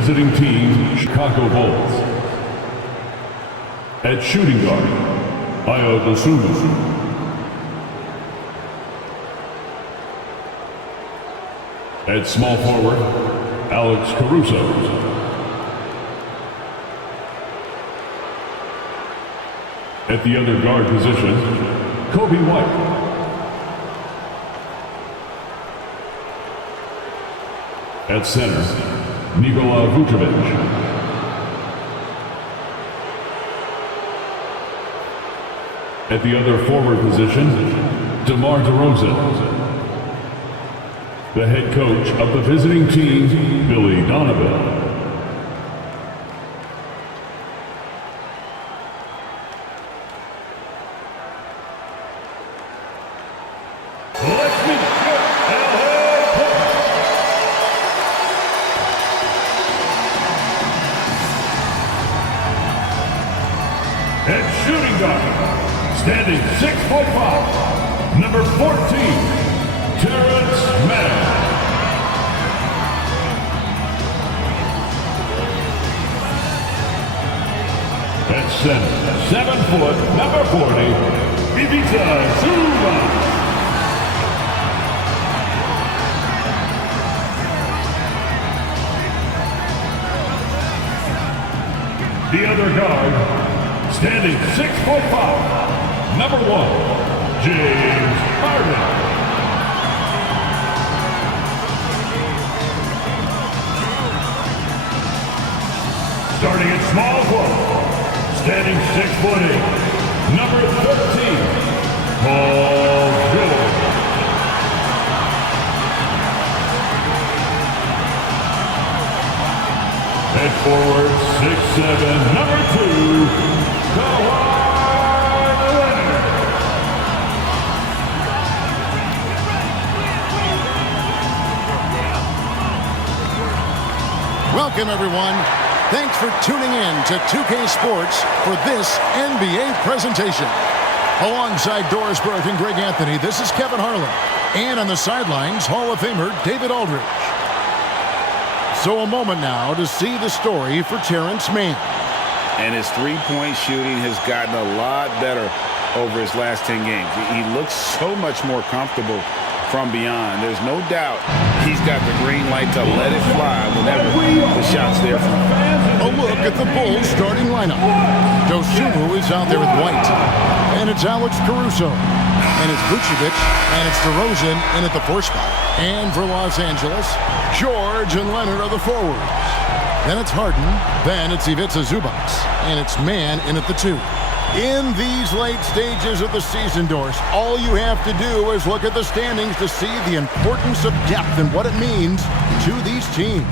visiting team, Chicago Bulls. At shooting guard, Ayo Dosunmu. At small forward, Alex Caruso. At the other guard position, Kobe White. At center, Nikola Vucevic. At the other forward position, DeMar DeRozan. The head coach of the visiting team, Billy Donovan. Let's meet at shooting guard, standing 6'5", number 14. Terrence Mann. At center, 7 foot, number 40, Ivica Zubac. The other guard, standing 6'5", number 1, James Harden. Starting at small forward, standing 6'8", number 13, Paul George. At forward, 6'7", number 2, Kawhi Leonard. Welcome, everyone. Thanks for tuning in to 2K Sports for this NBA presentation. Alongside Doris Burke and Greg Anthony, this is Kevin Harlan. And on the sidelines, Hall of Famer David Aldridge. So a moment now to see the story for Terrence Mann. And his three-point shooting has gotten a lot better over his last 10 games. He looks so much more comfortable from beyond. There's no doubt he's got the green light to let it fly whenever the shot's there from him. A look at the Bulls starting lineup. Dosunmu is out there with White. And it's Alex Caruso. And it's Vucevic. And it's DeRozan in at the 4 spot. And for Los Angeles, George and Leonard are the forwards. Then it's Harden. Then it's Ivica Zubac. And it's Mann in at the 2. In these late stages of the season, Doris, all you have to do is look at the standings to see the importance of depth and what it means to these teams.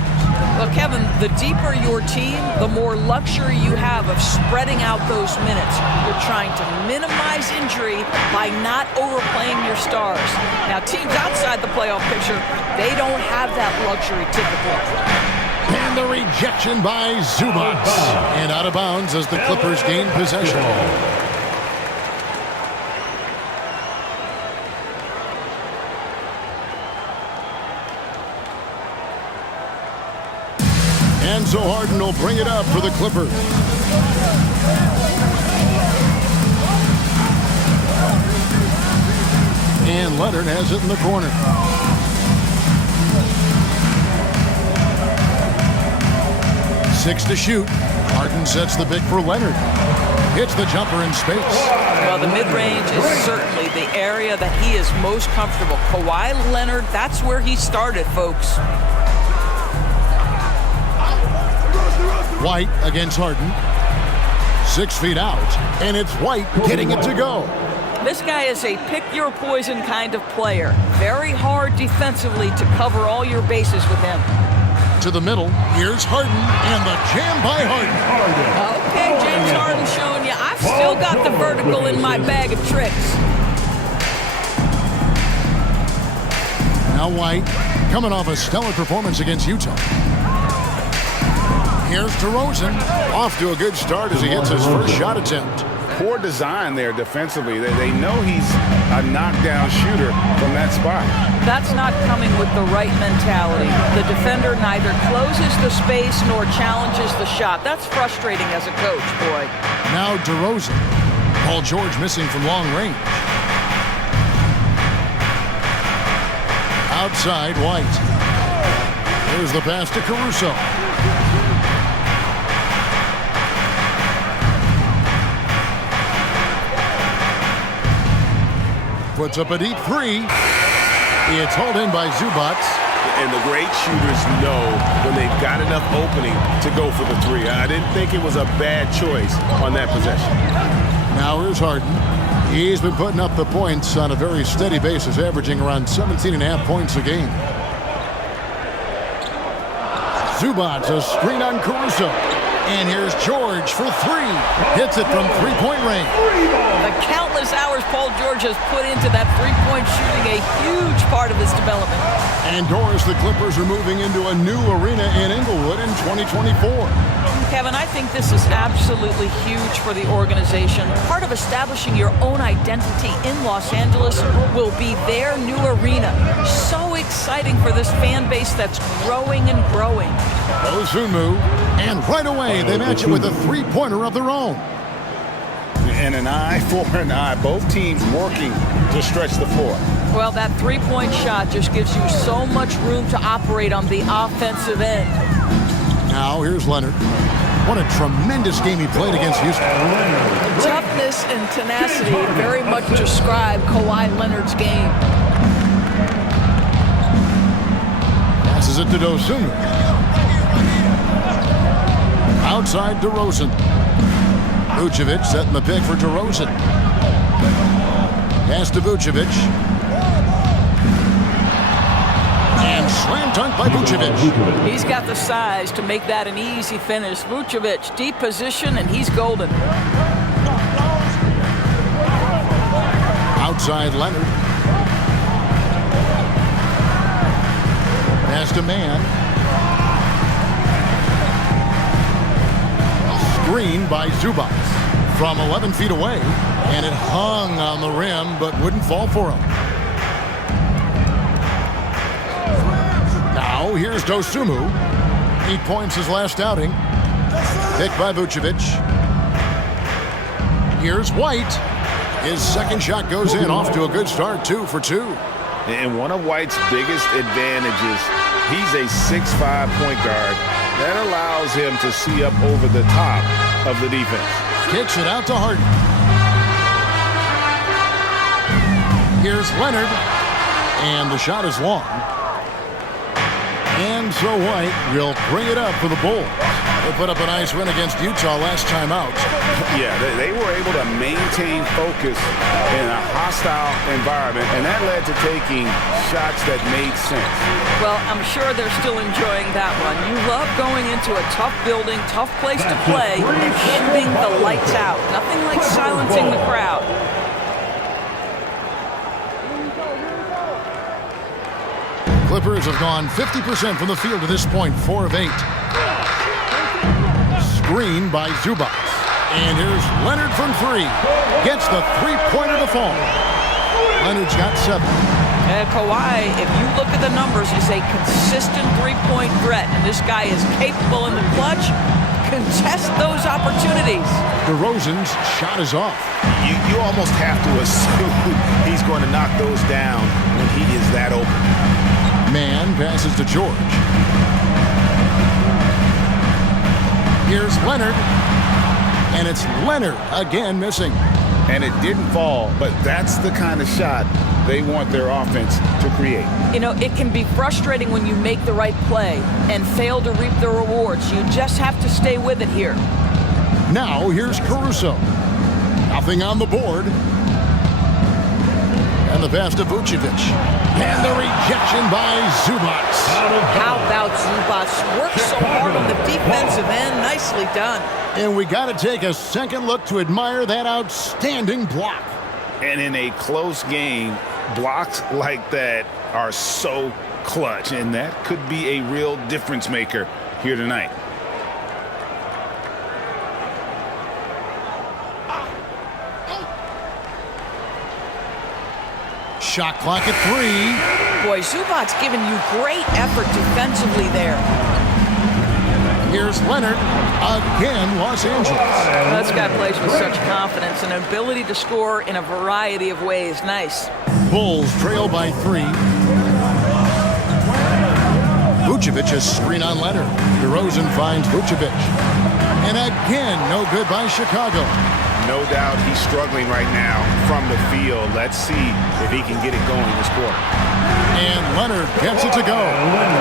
Well, Kevin, the deeper your team, the more luxury you have of spreading out those minutes. You're trying to minimize injury by not overplaying your stars. Now, teams outside the playoff picture, they don't have that luxury typically. And the rejection by Zubac. And out of bounds as the Clippers gain possession. And so Harden will bring it up for the Clippers. And Leonard has it in the corner. Six to shoot. Harden sets the pick for Leonard. Hits the jumper in space. Well, the mid-range is certainly the area that he is most comfortable. Kawhi Leonard, that's where he started, folks. White against Harden. 6 feet out. And it's White getting it to go. This guy is a pick-your-poison kind of player. Very hard defensively to cover all your bases with him. To the middle, here's Harden, and the jam by Harden. Okay, James Harden showing you, I've still got the vertical in my bag of tricks. Now White, coming off a stellar performance against Utah. Here's DeRozan, off to a good start as he hits his first shot attempt. poor design there defensively. They know he's a knockdown shooter from that spot. That's not coming with the right mentality. The defender neither closes the space nor challenges the shot. That's frustrating as a coach, boy. Now DeRozan. Paul George missing from long range. Outside, White. Here's the pass to Caruso. Puts up a deep three. It's hauled in by Zubac. And the great shooters know when they've got enough opening to go for the three. I didn't think it was a bad choice on that possession. Now here's Harden. He's been putting up the points on a very steady basis, averaging around 17.5 points a game. Zubac, a screen on Caruso. And here's George for three. Hits it from three-point range. The countless hours Paul George has put into that three-point shooting, a huge part of his development. And Doris, the Clippers are moving into a new arena in Inglewood in 2024. Kevin, I think this is absolutely huge for the organization. Part of establishing your own identity in Los Angeles will be their new arena. So exciting for this fan base that's growing and growing. Osunmu, and right away they match it with a three-pointer of their own. And an eye for an eye. Both teams working to stretch the floor. Well, that three-point shot just gives you so much room to operate on the offensive end. Now here's Leonard. What a tremendous game he played against Houston. Toughness and tenacity very much describe Kawhi Leonard's game. Passes it to Dosunmu. Outside DeRozan. Vucevic setting the pick for DeRozan. Pass to Vucevic. And slam dunk by Vucevic. He's got the size to make that an easy finish. Vucevic, deep position, and he's golden. Outside Leonard. Pass to Mann. Screen by Zubac from 11 feet away, and it hung on the rim but wouldn't fall for him. Now here's Dosunmu. 8 points his last outing. Picked by Vucevic. Here's White. His second shot goes in, off to a good start, 2 for 2. And one of White's biggest advantages, he's a 6'5" point guard. That allows him to see up over the top of the defense. Kicks it out to Harden. Here's Leonard. And the shot is long. And so White will bring it up for the Bulls. They put up a nice win against Utah last time out. Yeah, they were able to maintain focus in a hostile environment, and that led to taking shots that made sense. Well, I'm sure they're still enjoying that one. You love going into a tough building, tough place to play, and shooting the lights out. Nothing like silencing the crowd. Clippers have gone 50% from the field to this point, 4 of 8. Screen by Zubac. And here's Leonard from 3. Gets the three-pointer to fall. Leonard's got 7. Kawhi, if you look at the numbers, is a consistent three-point threat. And this guy is capable in the clutch. Contest those opportunities. DeRozan's shot is off. You almost have to assume he's going to knock those down when he is that open. Mann passes to George. Here's Leonard. And it's Leonard again missing. And it didn't fall, but that's the kind of shot they want their offense to create. You know, it can be frustrating when you make the right play and fail to reap the rewards. You just have to stay with it here. Now here's Caruso. Nothing on the board. And the pass to Vucevic. And the rejection by Zubac. How about Zubac? Worked so hard on the defensive end. Nicely done. And we got to take a second look to admire that outstanding block. And in a close game, blocks like that are so clutch, and that could be a real difference maker here tonight. Shot clock at 3. Boy, Zubac's giving you great effort defensively there. Here's Leonard. Again, Los Angeles. This guy plays with such confidence and ability to score in a variety of ways. Nice. Bulls trail by 3. Vucevic is screen on Leonard. DeRozan finds Vucevic. And again, no good by Chicago. No doubt he's struggling right now from the field. Let's see if he can get it going this quarter. And Leonard gets it to go.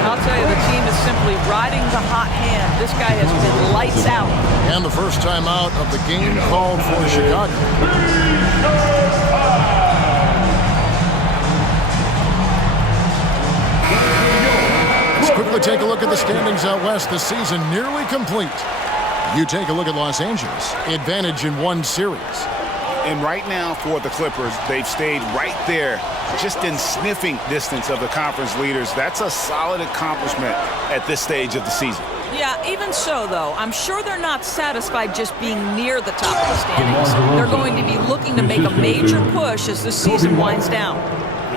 I'll tell you, the team is simply riding the hot hand. This guy has been lights out. And the first time out of the game called for Chicago. Let's quickly take a look at the standings out west. The season nearly complete. You take a look at Los Angeles. Advantage in 1 series. And right now for the Clippers, they've stayed right there, just in sniffing distance of the conference leaders. That's a solid accomplishment at this stage of the season. Yeah, even so, though, I'm sure they're not satisfied just being near the top of the standings. They're going to be looking to make a major push as the season winds down.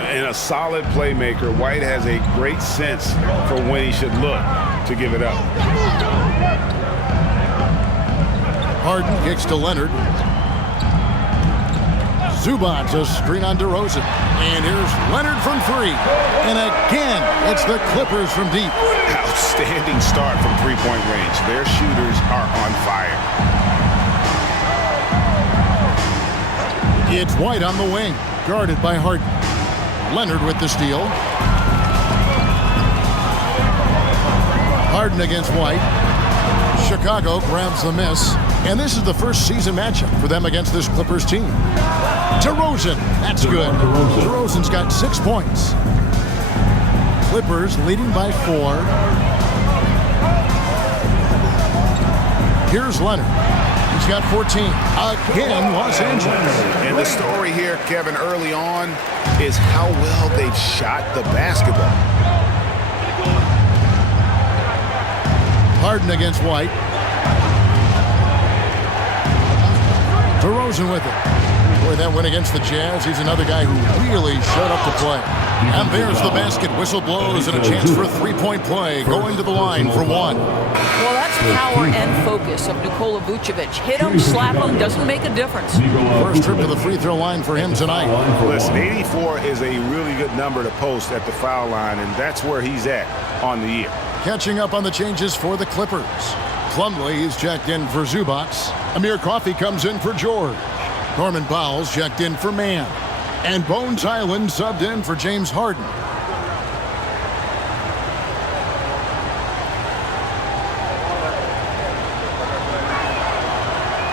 And a solid playmaker, White has a great sense for when he should look to give it up. Harden kicks to Leonard. Zubac a screen on DeRozan. And here's Leonard from 3. And again, it's the Clippers from deep. Outstanding start from three-point range. Their shooters are on fire. It's White on the wing, guarded by Harden. Leonard with the steal. Harden against White. Chicago grabs the miss. And this is the first season matchup for them against this Clippers team. DeRozan, that's good. DeRozan's got 6 points. Clippers leading by 4. Here's Leonard. He's got 14. Again, Los Angeles. And the story here, Kevin, early on is how well they've shot the basketball. Harden against White. DeRozan with it. Boy, that win against the Jazz. He's another guy who really showed up to play. And there's the basket. Whistle blows and a chance for a 3-point play. Going to the line for 1. Well, that's power and focus of Nikola Vucevic. Hit him, slap him, doesn't make a difference. First trip to the free throw line for him tonight. Listen, 84 is a really good number to post at the foul line, and that's where he's at on the year. Catching up on the changes for the Clippers. Plumlee is checked in for Zubac. Amir Coffey comes in for George. Norman Powell's checked in for Mann. And Bones Island subbed in for James Harden.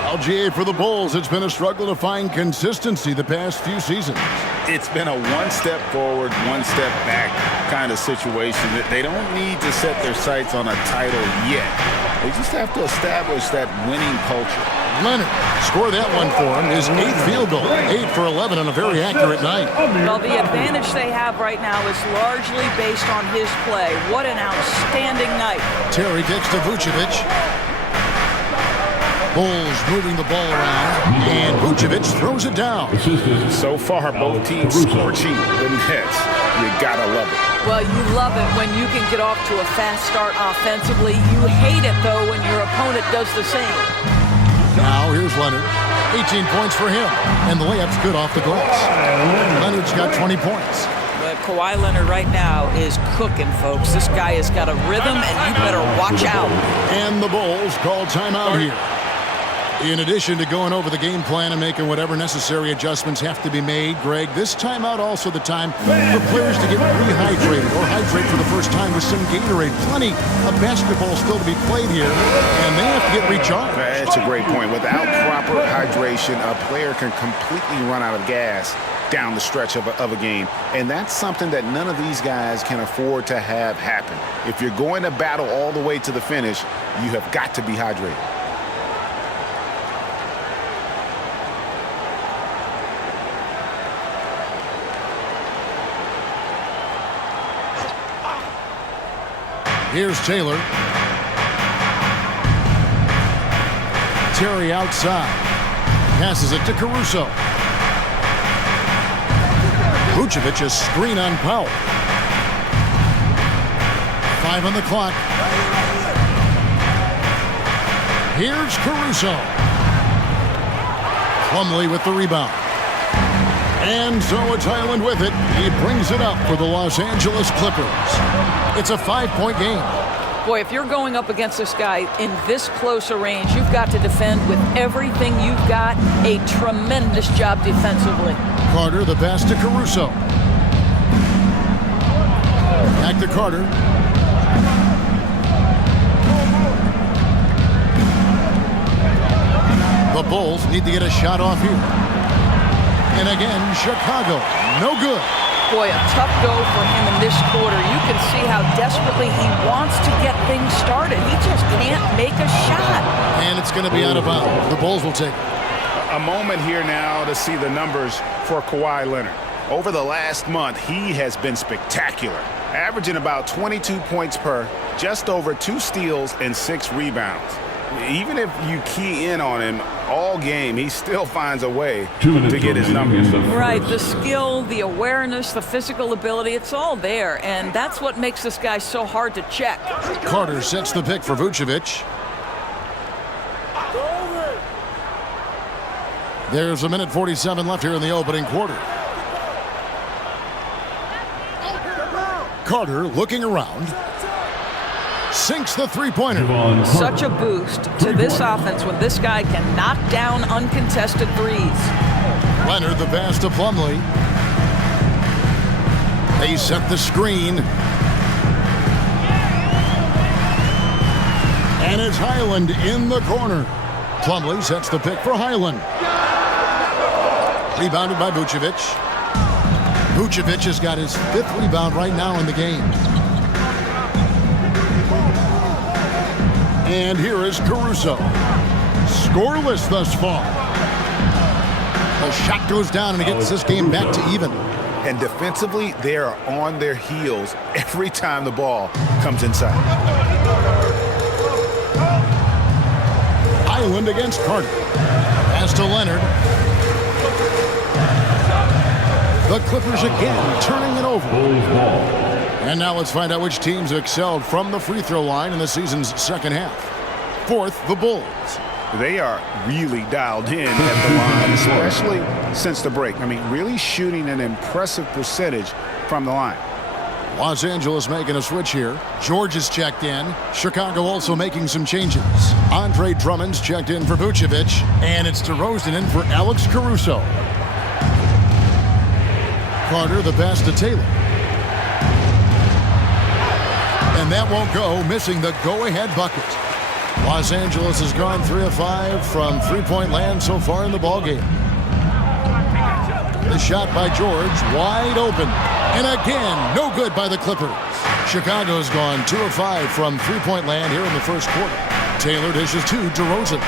LGA for the Bulls. It's been a struggle to find consistency the past few seasons. It's been a one step forward, one step back kind of situation. That they don't need to set their sights on a title yet. They just have to establish that winning culture. Leonard scored that one for him. His 8th field goal. 8 for 11 on a very accurate night. Well, the advantage they have right now is largely based on his play. What an outstanding night. Terry kicks to Vucevic. Bulls moving the ball around. And Vucevic throws it down. So far, both teams scorching the nets. You gotta love it. Well, you love it when you can get off to a fast start offensively. You hate it, though, when your opponent does the same. Now here's Leonard. 18 points for him. And the layup's good off the glass. Leonard's got 20 points. But Kawhi Leonard right now is cooking, folks. This guy has got a rhythm, and you better watch out. And the Bulls call timeout here. In addition to going over the game plan and making whatever necessary adjustments have to be made, Greg, this timeout also the time for players to get rehydrated or hydrate for the first time with some Gatorade. Plenty of basketball still to be played here, and they have to get recharged. That's a great point. Without proper hydration, a player can completely run out of gas down the stretch of a game. And that's something that none of these guys can afford to have happen. If you're going to battle all the way to the finish, you have got to be hydrated. Here's Taylor. Terry outside. Passes it to Caruso. Vucevic, a screen on Powell. 5 on the clock. Here's Caruso. Plumlee with the rebound. And so it's Highland with it. He brings it up for the Los Angeles Clippers. It's a 5-point game. Boy, if you're going up against this guy in this close a range, you've got to defend with everything you've got. A tremendous job defensively. Carter, the pass to Caruso. Back to Carter. The Bulls need to get a shot off here. And again, Chicago, no good. Boy, a tough go for him in this quarter. You can see how desperately he wants to get things started. He just can't make a shot. And it's going to be out of bounds. The Bulls will take it. A moment here now to see the numbers for Kawhi Leonard. Over the last month, he has been spectacular, averaging about 22 points per, just over 2 steals and 6 rebounds. Even if you key in on him all game, he still finds a way to get his numbers. Right, the skill, the awareness, the physical ability, it's all there. And that's what makes this guy so hard to check. Carter sets the pick for Vucevic. There's a minute 47 left here in the opening quarter. Carter looking around. Sinks the three-pointer. Such a boost to this offense when this guy can knock down uncontested threes. Leonard the pass to Plumlee. They set the screen. And it's Highland in the corner. Plumlee sets the pick for Highland. Rebounded by Vucevic. Vucevic has got his 5th rebound right now in the game. And here is Caruso. Scoreless thus far. The shot goes down and it gets this game back to even. And defensively, they are on their heels every time the ball comes inside. Highland against Carter. Pass to Leonard. The Clippers again turning it over. Bulls ball. And now let's find out which teams excelled from the free throw line in the season's second half. 4th, the Bulls. They are really dialed in at the line, especially since the break. I mean, really shooting an impressive percentage from the line. Los Angeles making a switch here. George is checked in. Chicago also making some changes. Andre Drummond's checked in for Vucevic. And it's DeRozan in for Alex Caruso. Carter, the pass to Taylor. And that won't go, missing the go-ahead bucket. Los Angeles has gone 3 of 5 from three-point land so far in the ballgame. The shot by George, wide open. And again, no good by the Clippers. Chicago's gone 2 of 5 from three-point land here in the first quarter. Taylor dishes to DeRozan.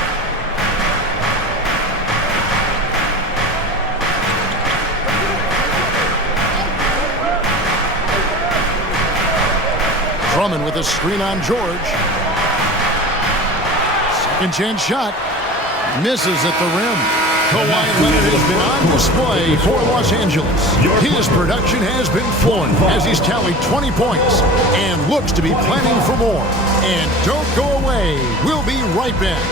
Drummond with a screen on George. Second chance shot. Misses at the rim. Kawhi Leonard has been on display for Los Angeles. His production has been flowing as he's tallied 20 points and looks to be planning for more. And don't go away. We'll be right back.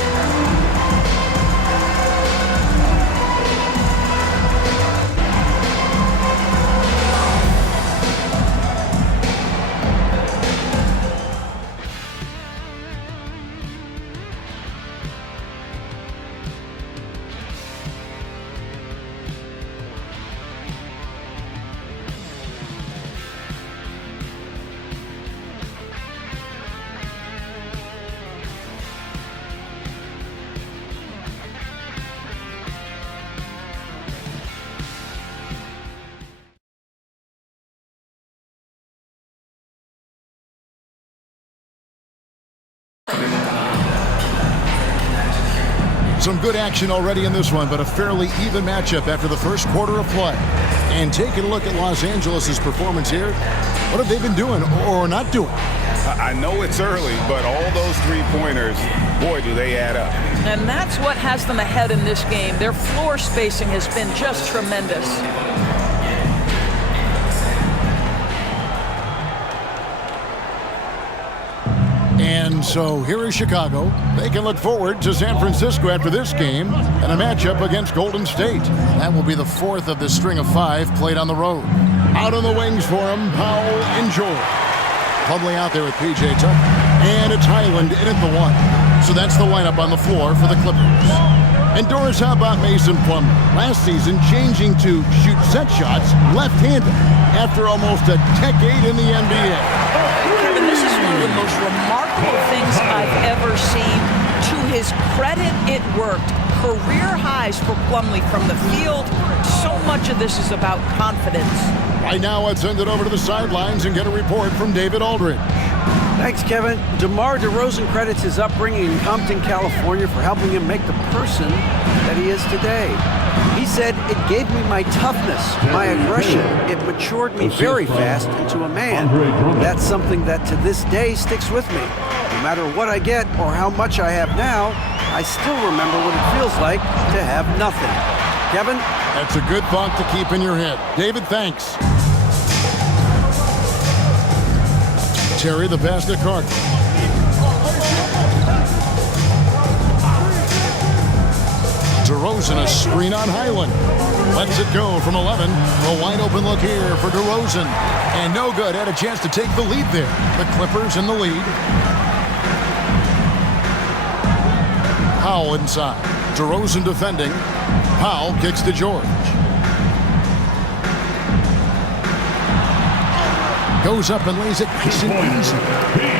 Some good action already in this one, but a fairly even matchup after the first quarter of play. And taking a look at Los Angeles' performance here, what have they been doing or not doing? I know it's early, but all those three-pointers, boy, do they add up. And that's what has them ahead in this game. Their floor spacing has been just tremendous. And so here is Chicago. They can look forward to San Francisco after this game and a matchup against Golden State. That will be the fourth of the string of 5 played on the road. Out on the wings for him, Powell and George. Plumlee out there with P.J. Tucker. And it's Highland in at the 1. So that's the lineup on the floor for the Clippers. And Doris, how about Mason Plumlee? Last season, changing to shoot set shots left-handed after almost a decade in the NBA. Kevin, this is one of the most remarkable things I've ever seen. To his credit, it worked. Career highs for Plumlee from the field. So much of this is about confidence. Right now, let's send it over to the sidelines and get a report from David Aldridge. Thanks, Kevin. DeMar DeRozan credits his upbringing in Compton, California for helping him make the person that he is today. He said, "It gave me my toughness, my aggression. It matured me very fast into a man. That's something that to this day sticks with me. No matter what I get or how much I have now, I still remember what it feels like to have nothing." Kevin? That's a good thought to keep in your head. David, thanks. Terry, the pass to Carter. DeRozan, a screen on Highland. Lets it go from 11. A wide open look here for DeRozan. And no good. Had a chance to take the lead there. The Clippers in the lead. Powell inside. DeRozan defending. Powell kicks to George. Goes up and lays it nice and easy.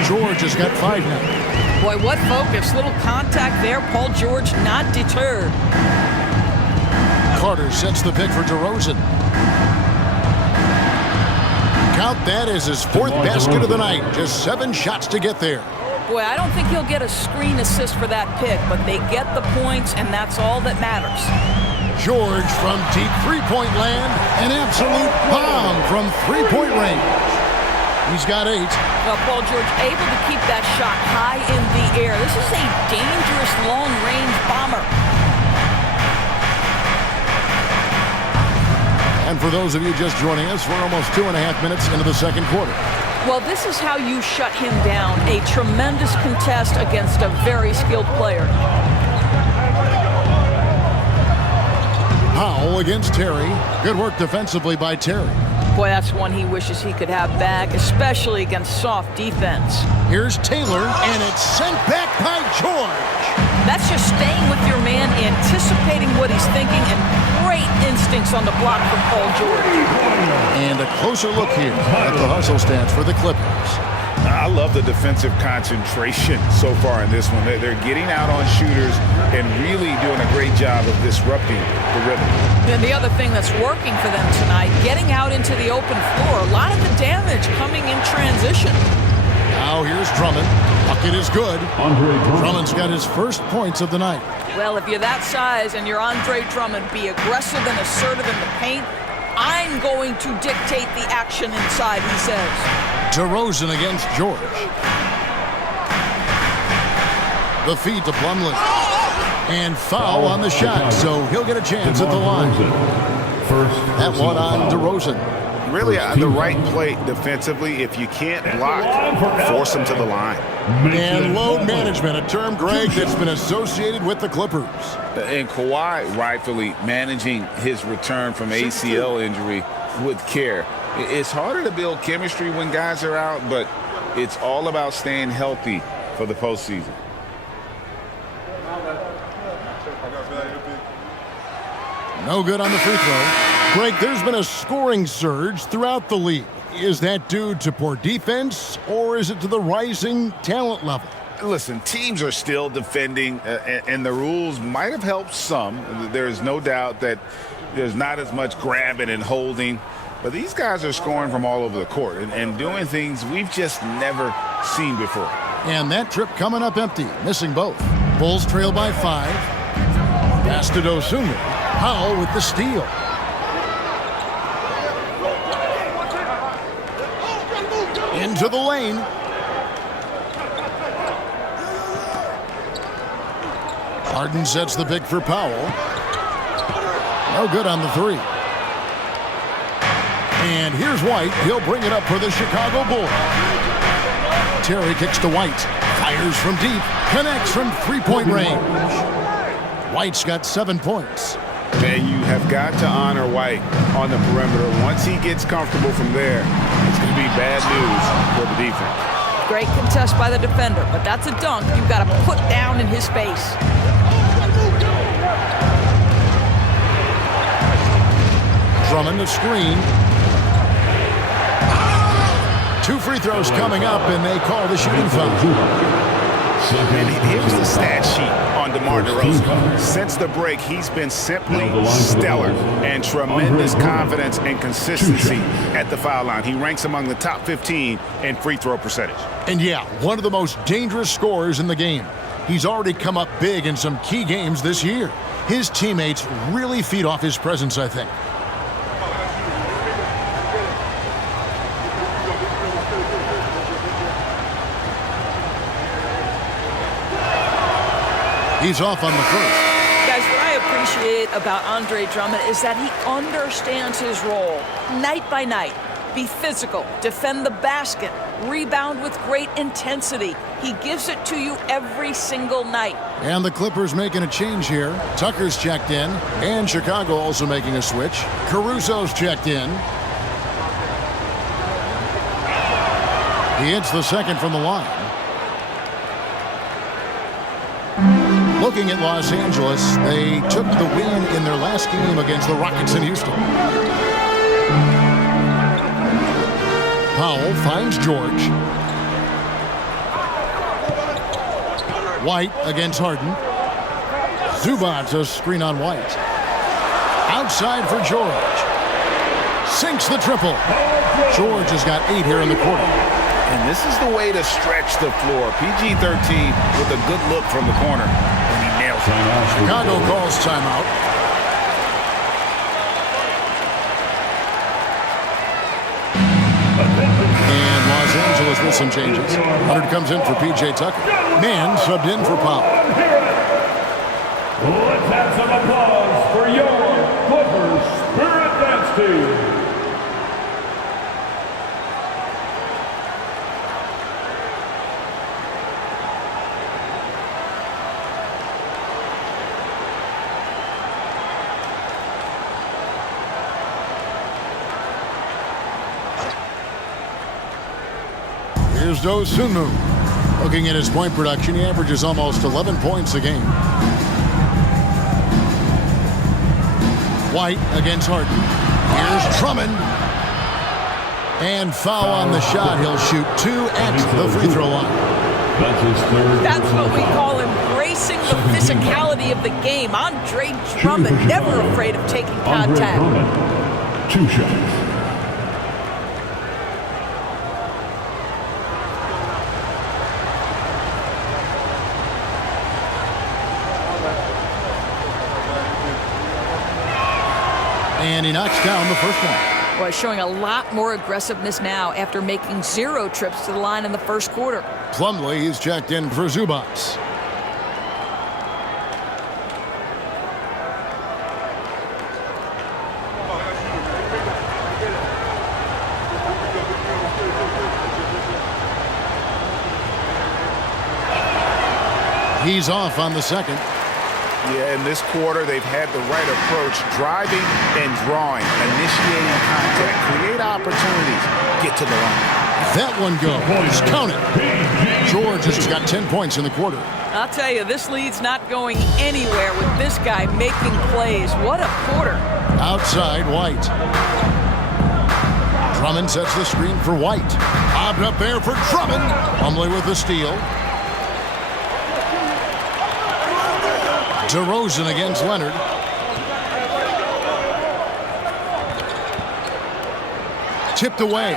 George has got 5 now. Boy, what focus. Little contact there. Paul George not deterred. Carter sets the pick for DeRozan. Count that as his 4th basket of the night. Just 7 shots to get there. Boy, I don't think he'll get a screen assist for that pick, but they get the points, and that's all that matters. George from deep three-point land. An absolute bomb from three-point range. He's got 8. Well, Paul George able to keep that shot high in the air. This is a dangerous long-range bomber. And for those of you just joining us, we're almost 2.5 minutes into the second quarter. Well, this is how you shut him down. A tremendous contest against a very skilled player. Powell against Terry. Good work defensively by Terry. Boy, that's one he wishes he could have back, especially against soft defense. Here's Taylor, and it's sent back by George. That's just staying with your man, anticipating what he's thinking, and great instincts on the block from Paul George. And a closer look here at the hustle stats for the Clippers. I love the defensive concentration so far in this one. They're getting out on shooters and really doing a great job of disrupting the rhythm. And the other thing that's working for them tonight, getting out into the open floor. A lot of the damage coming in transition. Now here's Drummond. Bucket is good. Drummond's got his first points of the night. Well, if you're that size and you're Andre Drummond, be aggressive and assertive in the paint. I'm going to dictate the action inside, he says. DeRozan against George. The feed to Plumlee. And foul on the shot, so he'll get a chance at the line. That one on DeRozan. Really the right play defensively. If you can't block, force him to the line. And load management, a term, Greg, that's been associated with the Clippers. And Kawhi rightfully managing his return from ACL injury with care. It's harder to build chemistry when guys are out, but it's all about staying healthy for the postseason. No good on the free throw. Greg, there's been a scoring surge throughout the league. Is that due to poor defense, or is it to the rising talent level? Listen, teams are still defending, and the rules might have helped some. There's no doubt that there's not as much grabbing and holding. But these guys are scoring from all over the court and doing things we've just never seen before. And that trip coming up empty, missing both. Bulls trail by 5. Pass to Dosunmu. Powell with the steal. Into the lane. Harden sets the pick for Powell. No good on the 3. And here's White. He'll bring it up for the Chicago Bulls. Terry kicks to White. Fires from deep. Connects from three-point range. White's got 7 points. And you have got to honor White on the perimeter. Once he gets comfortable from there, it's going to be bad news for the defense. Great contest by the defender, but that's a dunk you've got to put down in his face. Drummond, the screen. 2 free throws coming up, and they call the shooting foul. And here's the stat sheet on DeMar DeRozan. Since the break, he's been simply stellar and tremendous confidence and consistency at the foul line. He ranks among the top 15 in free throw percentage. And yeah, one of the most dangerous scorers in the game. He's already come up big in some key games this year. His teammates really feed off his presence, I think. He's off on the first. Guys, what I appreciate about Andre Drummond is that he understands his role night by night. Be physical, defend the basket, rebound with great intensity. He gives it to you every single night. And the Clippers making a change here. Tucker's checked in, and Chicago also making a switch. Caruso's checked in. He hits the second from the line. Looking at Los Angeles, they took the win in their last game against the Rockets in Houston. Powell finds George. White against Harden. Zubac a screen on White. Outside for George. Sinks the triple. George has got 8 here in the quarter. And this is the way to stretch the floor. PG-13 with a good look from the corner. And he nails it. Chicago calls timeout. And Los Angeles with some changes. Leonard comes in for P.J. Tucker. Mann subbed in for Powell. Let's have some applause for your Clippers Spirit Dance Team. Here's Dosunmu. Looking at his point production, he averages almost 11 points a game. White against Harden. Here's Drummond. And foul on the shot. He'll shoot 2 at the free throw line. That's his third. That's what we call embracing the physicality of the game. Andre Drummond, never afraid of taking contact. 2 shots. And he knocks down the first one. Well, showing a lot more aggressiveness now after making 0 trips to the line in the first quarter. Plumlee is checked in for Zubac. He's off on the second. Yeah, in this quarter, they've had the right approach, driving and drawing, initiating contact, create opportunities, get to the line. That one goes. Count it. George has got 10 points in the quarter. I'll tell you, this lead's not going anywhere with this guy making plays. What a quarter. Outside, White. Drummond sets the screen for White. Bobbed up there for Drummond. Plumlee with the steal. DeRozan against Leonard. Tipped away.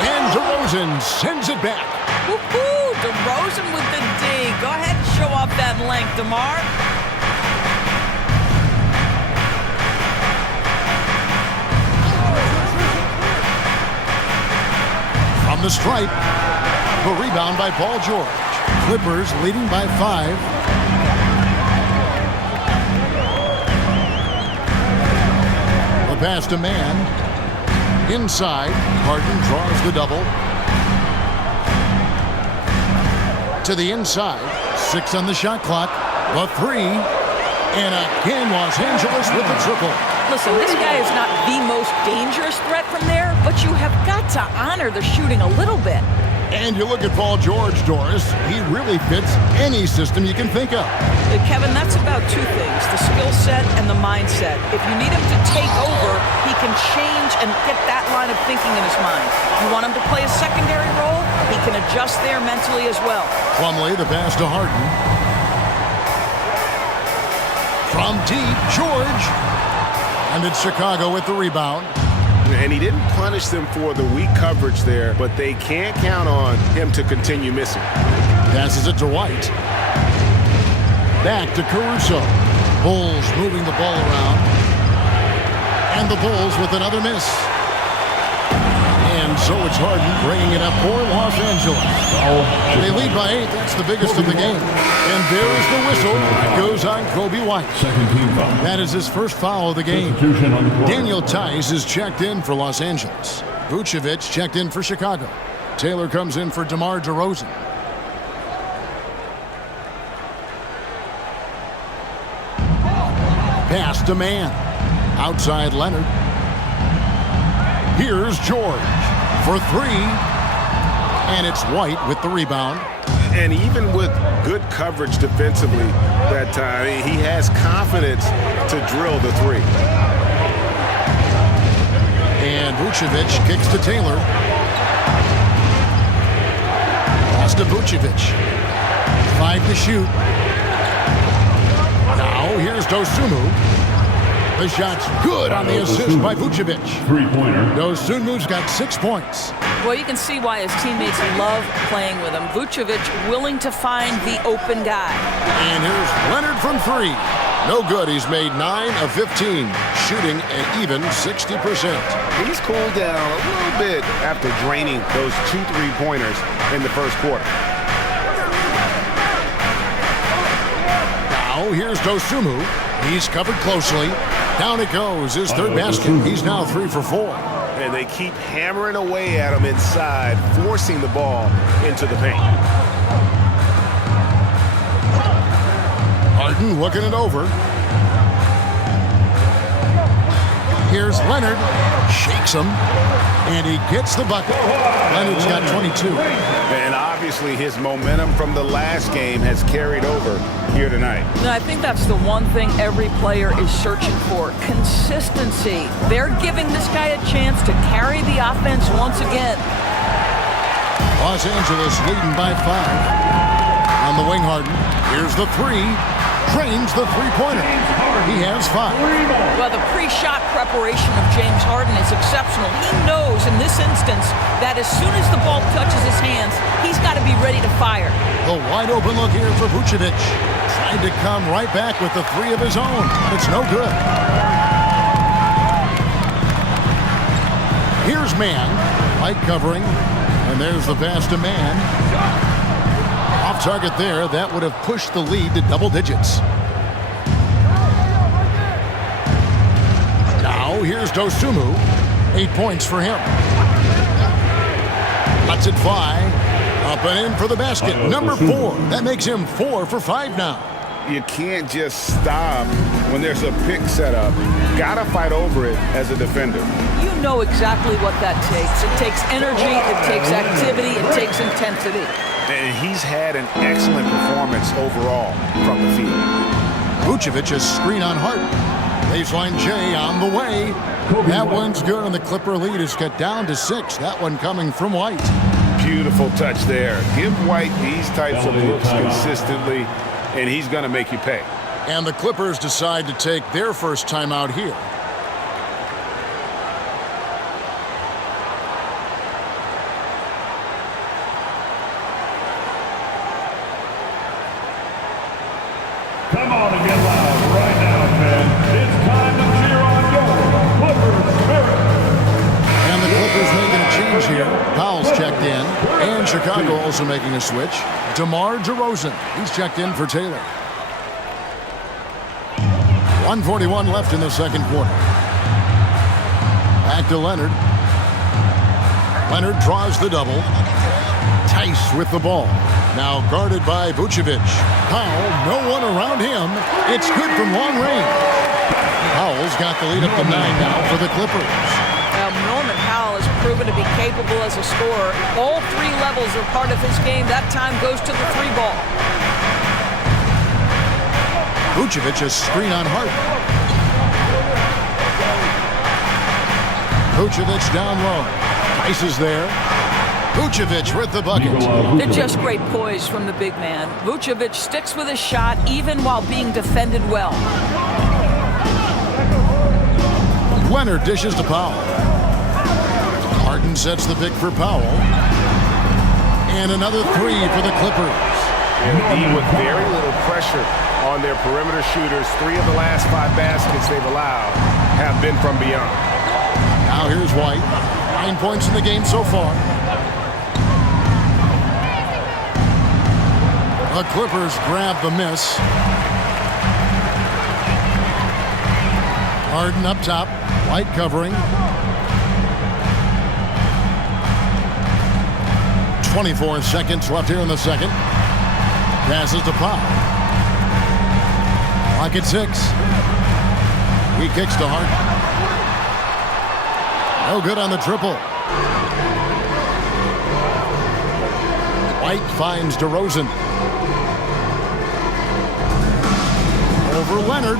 And DeRozan sends it back. Woo-hoo! DeRozan with the D. Go ahead and show off that length, DeMar. From the stripe. The rebound by Paul George. Clippers leading by 5. Pass to Mann. Inside. Harden draws the double. To the inside. 6 on the shot clock. The 3. And again, Los Angeles with the triple. Listen, this guy is not the most dangerous threat from there, but you have got to honor the shooting a little bit. And you look at Paul George, Doris. He really fits any system you can think of. Kevin, that's about two things, the skill set and the mindset. If you need him to take over, he can change and get that line of thinking in his mind. You want him to play a secondary role, he can adjust there mentally as well. Plumlee, the pass to Harden. From deep, George. And it's Chicago with the rebound. And he didn't punish them for the weak coverage there, but they can't count on him to continue missing. Passes it to White. Back to Caruso. Bulls moving the ball around. And the Bulls with another miss. And so it's Harden bringing it up for Los Angeles. They lead by 8. That's the biggest of the game. And there is the whistle. It goes on Kobe White. Second team foul. That is his first foul of the game. Substitution on the court. Daniel Tice is checked in for Los Angeles. Vucevic checked in for Chicago. Taylor comes in for DeMar DeRozan. Pass to Mann. Outside Leonard. Here's George for 3. And it's White with the rebound. And even with good coverage defensively that time, he has confidence to drill the 3. And Vucevic kicks to Taylor. Pass to Vucevic. 5 to shoot. Now here's Dosunmu. The shot's good on the assist by Vucevic. Three-pointer. Dosunmu's got 6 points. Well, you can see why his teammates love playing with him. Vucevic willing to find the open guy. And here's Leonard from 3. No good. He's made 9 of 15, shooting an even 60%. He's cooled down a little bit after draining those 2 3-pointers in the first quarter. Now here's Dosunmu. He's covered closely. Down it goes. His third basket. He's now 3 for 4. And they keep hammering away at him inside, forcing the ball into the paint. Harden looking it over. Here's Leonard. Shakes him. And he gets the bucket. Leonard's got 22. And obviously his momentum from the last game has carried over here tonight. No, I think that's the one thing every player is searching for, consistency. They're giving this guy a chance to carry the offense once again. Los Angeles leading by 5. On the wing, Harden. Here's the 3. Drains the three-pointer. He has 5. Well, the pre-shot preparation of James Harden is exceptional. He knows in this instance that as soon as the ball touches his hands, he's got to be ready to fire. The wide open look here for Vucevic. Tried to come right back with the 3 of his own, but it's no good. Here's Mann. Light covering. And there's the pass to Mann. Off target there. That would have pushed the lead to double digits. Now here's Dosunmu. 8 points for him. Lets it fly. Up and in for the basket. Number 4. That makes him 4 for 5 now. You can't just stop when there's a pick set up. Gotta fight over it as a defender. You know exactly what that takes. It takes energy, it takes activity, it takes intensity. And he's had an excellent performance overall from the field. Vucevic is screen on Harden. Baseline J on the way. That one's good, and the Clipper lead is cut down to 6. That one coming from White. Beautiful touch there. Give White these types of looks consistently, and he's going to make you pay. And the Clippers decide to take their first timeout here. Come on and get loud right now, man. It's time to cheer on your Clippers spirit. And the Clippers making a change here. Powell's checked in. And Chicago also making a switch. DeMar DeRozan. He's checked in for Taylor. 1:41 left in the second quarter. Back to Leonard. Leonard draws the double. Tice with the ball. Now guarded by Vucevic. Powell, no one around him. It's good from long range. Powell's got the lead up to 9 now for the Clippers. Now, Norman Powell has proven to be capable as a scorer. All 3 levels are part of his game. That time goes to the 3 ball. Vucevic a screen on Hart. Vucevic down low. Tice is there. Vucevic with the bucket. They're just great poise from the big man. Vucevic sticks with his shot even while being defended well. Leonard dishes to Powell. Harden sets the pick for Powell. And another 3 for the Clippers. And with very little pressure on their perimeter shooters, 3 of the last 5 baskets they've allowed have been from beyond. Now here's White. 9 points in the game so far. The Clippers grab the miss. Harden up top. White covering. 24 seconds left here in the second. Passes to Powell. Clock at 6. He kicks to Hart. No good on the triple. White finds DeRozan. Over Leonard.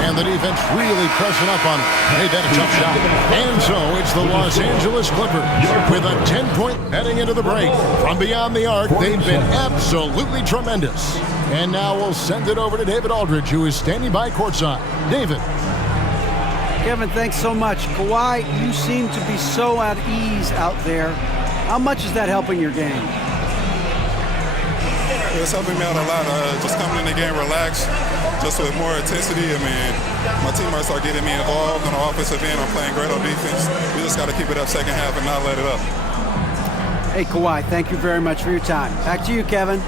And the defense really pressing up on him. Made that a tough shot. And so it's the Los Angeles Clippers with a 10-point heading into the break. From beyond the arc, they've been absolutely tremendous. And now we'll send it over to David Aldridge, who is standing by courtside. David. Kevin, thanks so much. Kawhi, you seem to be so at ease out there. How much is that helping your game? It's helping me out a lot. Just coming in the game relaxed, just with more intensity. I mean, my teammates are getting me involved on the offensive end. I'm playing great on defense. We just got to keep it up second half and not let it up. Hey, Kawhi, thank you very much for your time. Back to you, Kevin.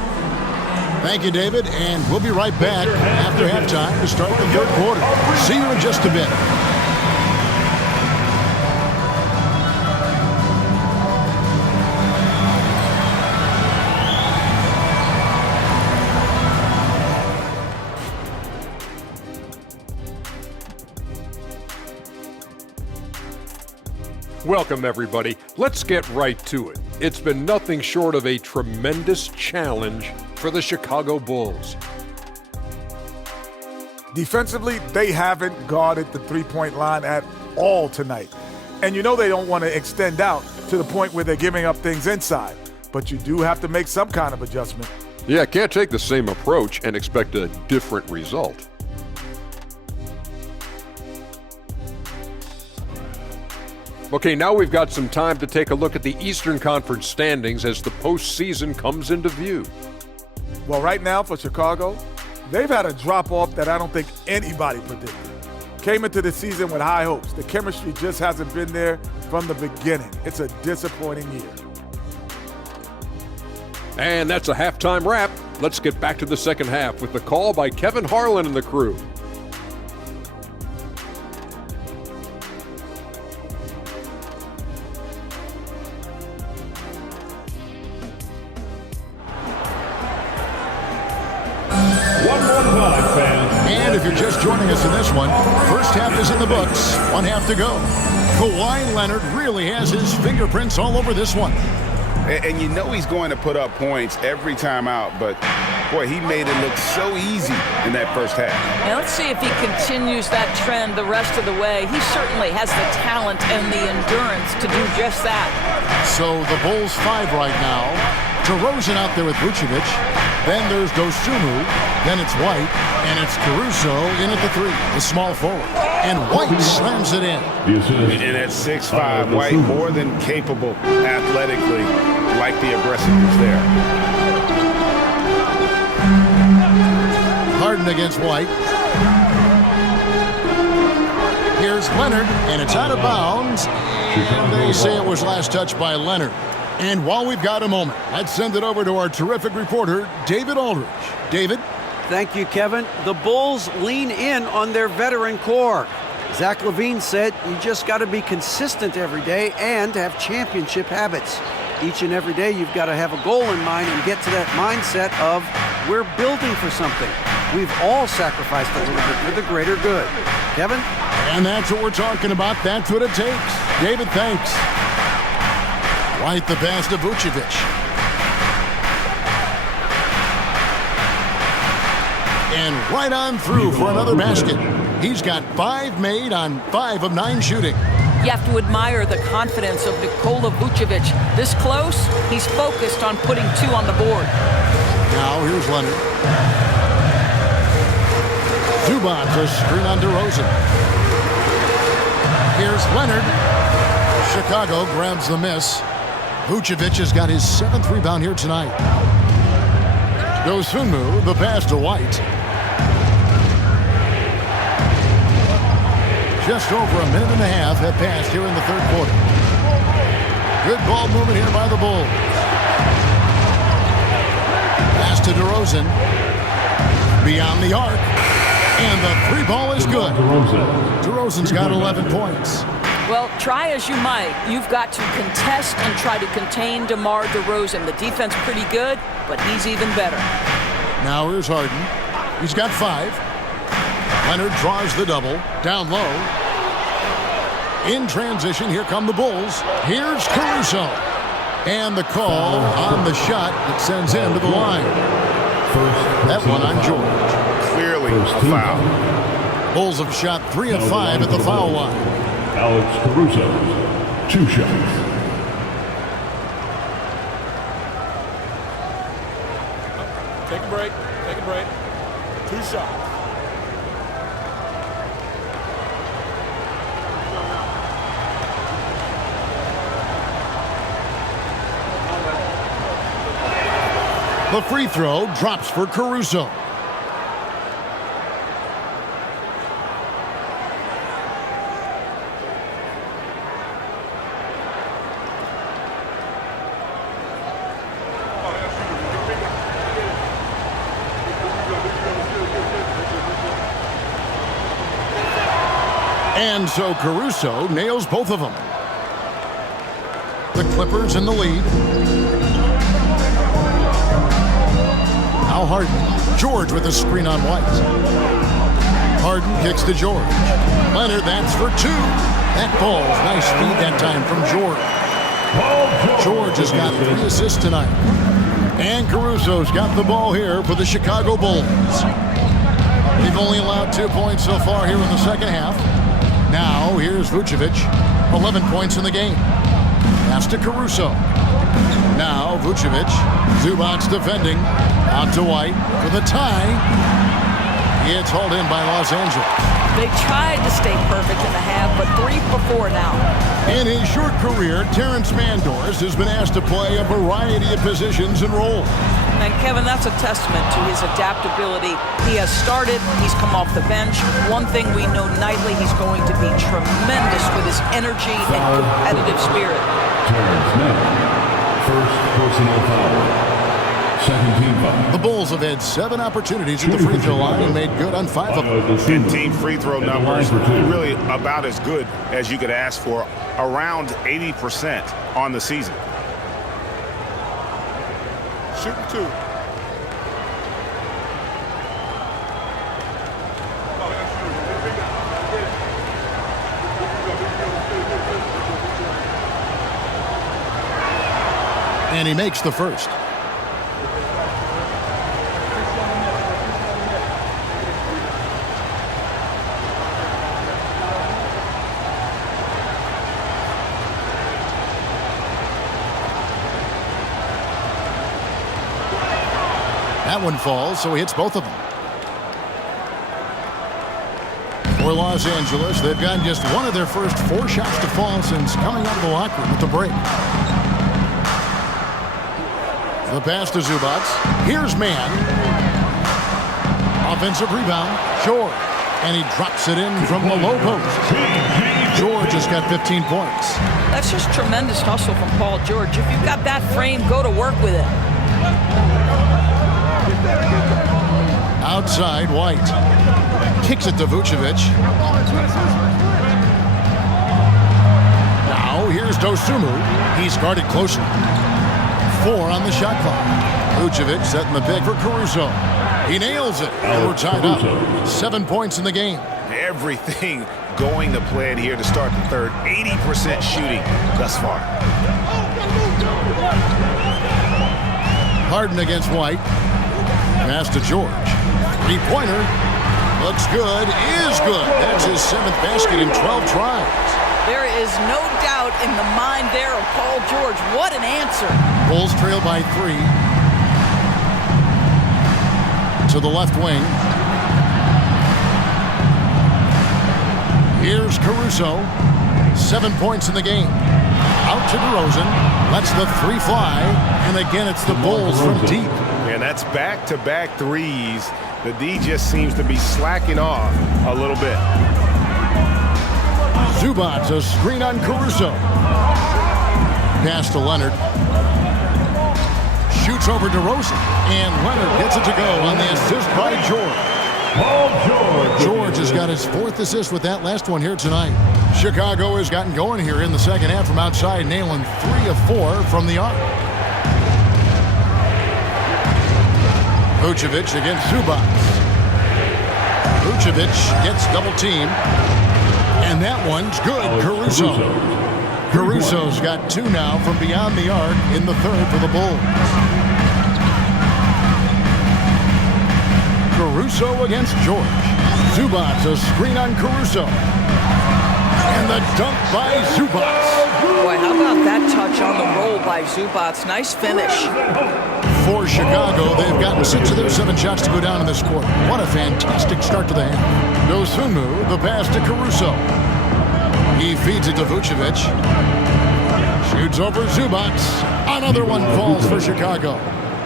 Thank you, David. And we'll be right back after halftime to start the third quarter. See you in just a bit. Welcome, everybody. Let's get right to it. It's been nothing short of a tremendous challenge for the Chicago Bulls. Defensively, they haven't guarded the three-point line at all tonight. And you know they don't want to extend out to the point where they're giving up things inside. But you do have to make some kind of adjustment. Yeah, can't take the same approach and expect a different result. Okay, now we've got some time to take a look at the Eastern Conference standings as the postseason comes into view. Well, right now for Chicago, they've had a drop-off that I don't think anybody predicted. Came into the season with high hopes. The chemistry just hasn't been there from the beginning. It's a disappointing year. And that's a halftime wrap. Let's get back to the second half with the call by Kevin Harlan and the crew. And if you're just joining us in this one, first half is in the books, 1 half to go. Kawhi Leonard really has his fingerprints all over this one. And you know he's going to put up points every time out, but boy, he made it look so easy in that first half. Now let's see if he continues that trend the rest of the way. He certainly has the talent and the endurance to do just that. So the Bulls 5 right now. DeRozan out there with Vucevic. Then there's Dosunmu. Then it's White. And it's Caruso in at the 3, the small forward. And White slams it in. And at 6'5", White more than capable athletically, like the aggressiveness there. Harden against White. Here's Leonard, and it's out of bounds. And they say it was last touched by Leonard. And while we've got a moment, let's send it over to our terrific reporter, David Aldridge. David? Thank you, Kevin. The Bulls lean in on their veteran core. Zach LaVine said you just got to be consistent every day and have championship habits. Each and every day, you've got to have a goal in mind and get to that mindset of we're building for something. We've all sacrificed a little bit for the greater good. Kevin? And that's what we're talking about. That's what it takes. David, thanks. White the pass to Vucevic. And right on through for another basket. He's got 5 made on 5 of 9 shooting. You have to admire the confidence of Nikola Vucevic. This close, he's focused on putting 2 on the board. Now here's Leonard. Zubac a screen on DeRozan. Here's Leonard. Chicago grabs the miss. Vucevic has got his 7th rebound here tonight. Dosunmu, the pass to White. Just over a minute and a half have passed here in the third quarter. Good ball movement here by the Bulls. Pass to DeRozan. Beyond the arc. And the 3 ball is good. DeRozan's got 11 points. Well, try as you might, you've got to contest and try to contain DeMar DeRozan. The defense pretty good, but he's even better. Now here's Harden. He's got 5. Leonard draws the double. Down low. In transition, here come the Bulls. Here's Caruso. And the call on the shot that sends him to the line. That one on George. Clearly a foul. Bulls have shot 3 of 5 at the foul line. Alex Caruso, 2 shots. Take a break. Take a break. 2 shots. The free throw drops for Caruso. And so Caruso nails both of them. The Clippers in the lead. Now Harden. George with a screen on White. Harden kicks to George. Leonard, that's for 2. That falls. Nice feed that time from George. George has got 3 assists tonight. And Caruso's got the ball here for the Chicago Bulls. They've only allowed 2 points so far here in the second half. Now, here's Vucevic. 11 points in the game. Pass to Caruso. Now, Vucevic. Zubac defending. Out to White for the tie. It's hauled in by Los Angeles. They tried to stay perfect in the half, but 3 for 4 now. In his short career, Terrence Mandors has been asked to play a variety of positions and roles. And Kevin, that's a testament to his adaptability. He has started, he's come off the bench. One thing we know nightly, he's going to be tremendous with his energy and competitive spirit. Terrence Mann, first personal foul. Second team foul. The Bulls have had 7 opportunities at the free throw line and made good on 5 of them. And team free throw numbers really about as good as you could ask for, around 80% on the season. Shooting 2. And he makes the first. That one falls, so he hits both of them. For Los Angeles, they've gotten just one of their first 4 shots to fall since coming out of the locker room at the break. The pass to Zubac. Here's Mann. Offensive rebound. George. And he drops it in from the low post. George has got 15 points. That's just tremendous hustle from Paul George. If you've got that frame, go to work with it. Outside, White. Kicks it to Vucevic. Now here's Dosumu. He's guarded closely. 4 on the shot clock. Vucevic setting the pick for Caruso. He nails it, and we're tied up. 7 points in the game. Everything going to plan here to start the third. 80% shooting thus far. Harden against White. Pass to George. Three-pointer. Looks good. Is good. That's his 7th basket in 12 tries. There is no doubt in the mind there of Paul George. What an answer. Bulls trail by 3. To the left wing. Here's Caruso. 7 points in the game. Out to DeRozan. Lets the 3 fly. And again, it's the Bulls from deep. And that's back-to-back threes. The D just seems to be slacking off a little bit. Zubac, a screen on Caruso. Pass to Leonard. Shoots over DeRozan. And Leonard gets it to go on the assist by George. George has got his 4th assist with that last one here tonight. Chicago has gotten going here in the second half from outside, nailing 3 of 4 from the arc. Vucevic against Zubac. Vucevic gets double teamed. And that one's good. Caruso's got 2 now from beyond the arc in the third for the Bulls. Caruso against George. Zubac, a screen on Caruso. And the dunk by Zubac. Boy, how about that touch on the roll by Zubac? Nice finish. For Chicago, they've gotten 6 of their 7 shots to go down in this quarter. What a fantastic start to the half. Dosumu, the pass to Caruso. He feeds it to Vucevic. Shoots over Zubac. Another one falls for Chicago.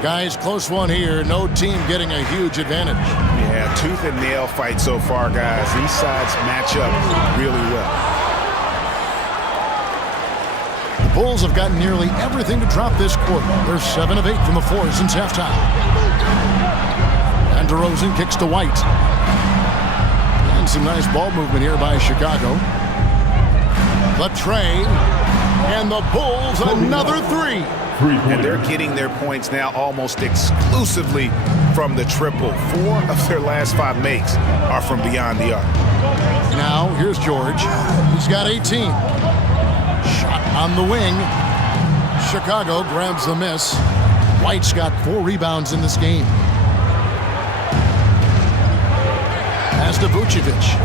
Guys, close one here. No team getting a huge advantage. Yeah, tooth and nail fight so far, guys. These sides match up really well. The Bulls have gotten nearly everything to drop this quarter. They're 7 of 8 from the floor since halftime. And DeRozan kicks to White. And some nice ball movement here by Chicago. The tray. And the Bulls another 3. And they're getting their points now almost exclusively from the triple. 4 of their last 5 makes are from beyond the arc. Now, here's George. He's got 18. Shot on the wing. Chicago grabs the miss. White's got 4 rebounds in this game. Pass to Vucevic.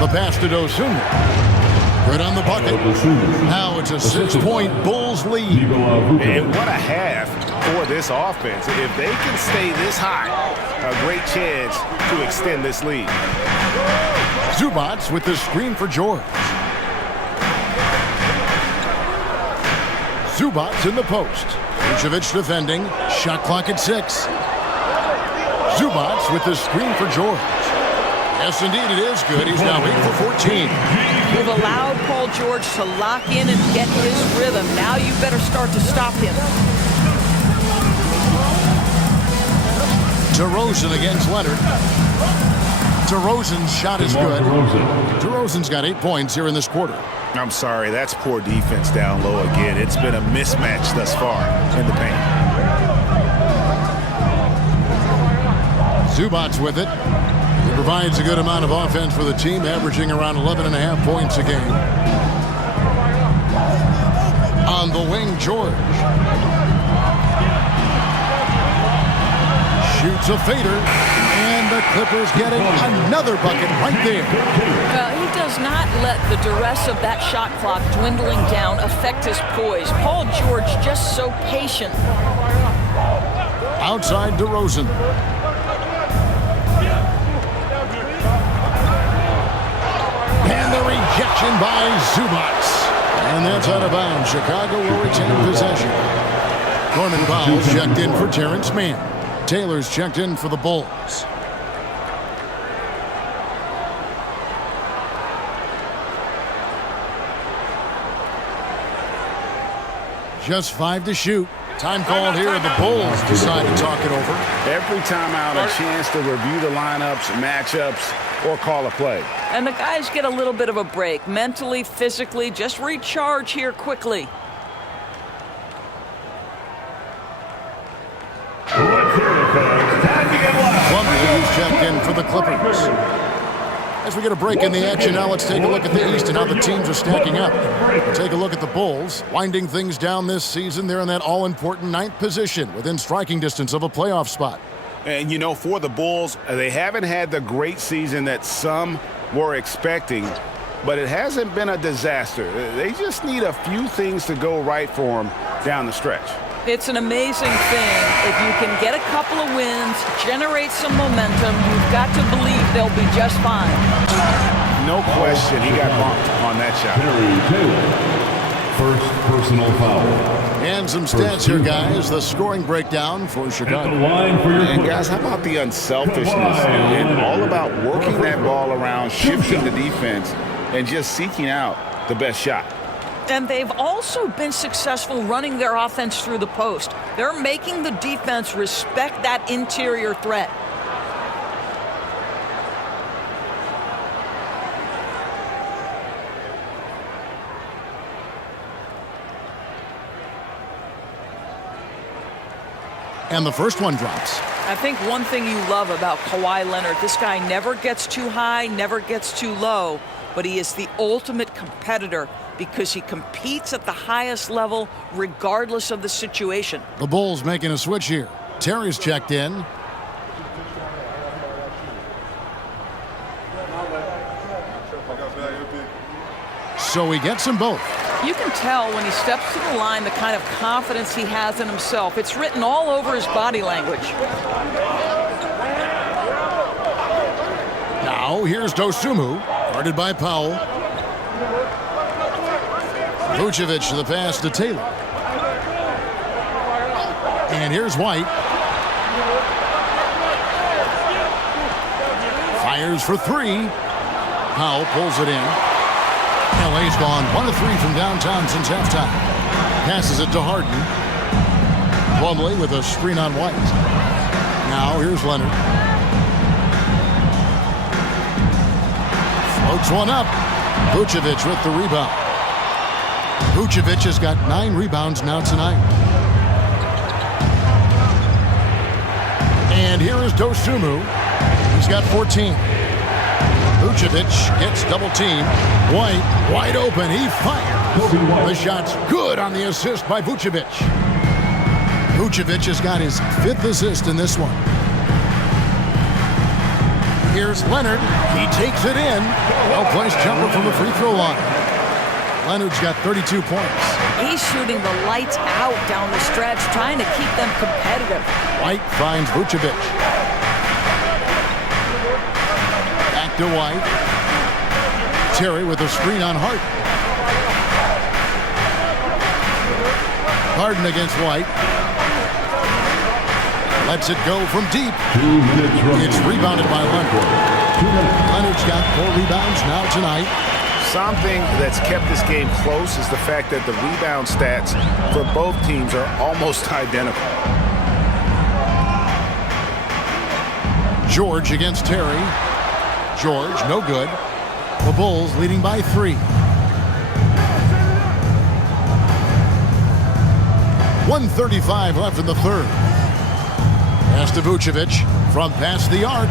The pass to Dosumu. Good on the bucket. Now it's a 6-point Bulls lead. And what a half for this offense. If they can stay this high, a great chance to extend this lead. Zubac with the screen for George. Zubac in the post. Vucevic defending. Shot clock at 6. Zubac with the screen for George. Yes, indeed, it is good. He's now 8 for 14. You've allowed Paul George to lock in and get his rhythm. Now you better start to stop him. DeRozan against Leonard. DeRozan's shot is good. DeRozan's got 8 points here in this quarter. I'm sorry, that's poor defense down low again. It's been a mismatch thus far in the paint. Zubac with it. He provides a good amount of offense for the team, averaging around 11.5 points a game. On the wing, George. Shoots a fader, and the Clippers getting another bucket right there. He does not let the duress of that shot clock dwindling down affect his poise. Paul George just so patient. Outside DeRozan. And the rejection by Zubac. And that's out of bounds. Chicago will retain possession. Norman Powell's checked in for Terrence Mann. Taylor's checked in for the Bulls. Just 5 to shoot. Time called here, and the Bulls decide to talk it over. Every time out, a chance to review the lineups, matchups, or call a play. And the guys get a little bit of a break, mentally, physically, just recharge here quickly. Plumlee is checked in for the Clippers. As we get a break in the action now, let's take a look at the East and how the teams are stacking up. We'll take a look at the Bulls, winding things down this season. They're in that all-important 9th position within striking distance of a playoff spot. And, you know, for the Bulls, they haven't had the great season that some were expecting, but it hasn't been a disaster. They just need a few things to go right for them down the stretch. It's an amazing thing. If you can get a couple of wins, generate some momentum, you've got to believe they'll be just fine. No question, he got bumped on that shot. First personal foul. And some stats here, guys. The scoring breakdown for Chicago. And guys, how about the unselfishness and all about working that ball around, shifting the defense, and just seeking out the best shot. And they've also been successful running their offense through the post. They're making the defense respect that interior threat. And the first one drops. I think one thing you love about Kawhi Leonard, this guy never gets too high, never gets too low, but he is the ultimate competitor because he competes at the highest level regardless of the situation. The Bulls making a switch here. Terry's checked in. So he gets them both. You can tell when he steps to the line the kind of confidence he has in himself. It's written all over his body language. Now here's Dosunmu, guarded by Powell. Vucevic to the pass to Taylor. And here's White. Fires for three. Powell pulls it in. LA's gone 1 of 3 from downtown since halftime. Passes it to Harden. Plumlee with a screen on White. Now here's Leonard. Floats one up. Vucevic with the rebound. Vucevic has got 9 rebounds now tonight. And here is Dosunmu. He's got 14. Vucevic gets double teamed. White wide open. He fires. The shot's good on the assist by Vucevic. Vucevic has got his 5th assist in this one. Here's Leonard. He takes it in. Well-placed jumper from the free throw line. Leonard's got 32 points. He's shooting the lights out down the stretch, trying to keep them competitive. White finds Vucevic. Back to White. Terry with a screen on Harden. Harden against White. Lets it go from deep. 2 minutes running. It's rebounded by Leonard. Leonard's got 4 rebounds now tonight. Something that's kept this game close is the fact that the rebound stats for both teams are almost identical. George against Terry. George, no good. The Bulls leading by 3. 1:35 left in the third. Pass to Vucevic from past the arc.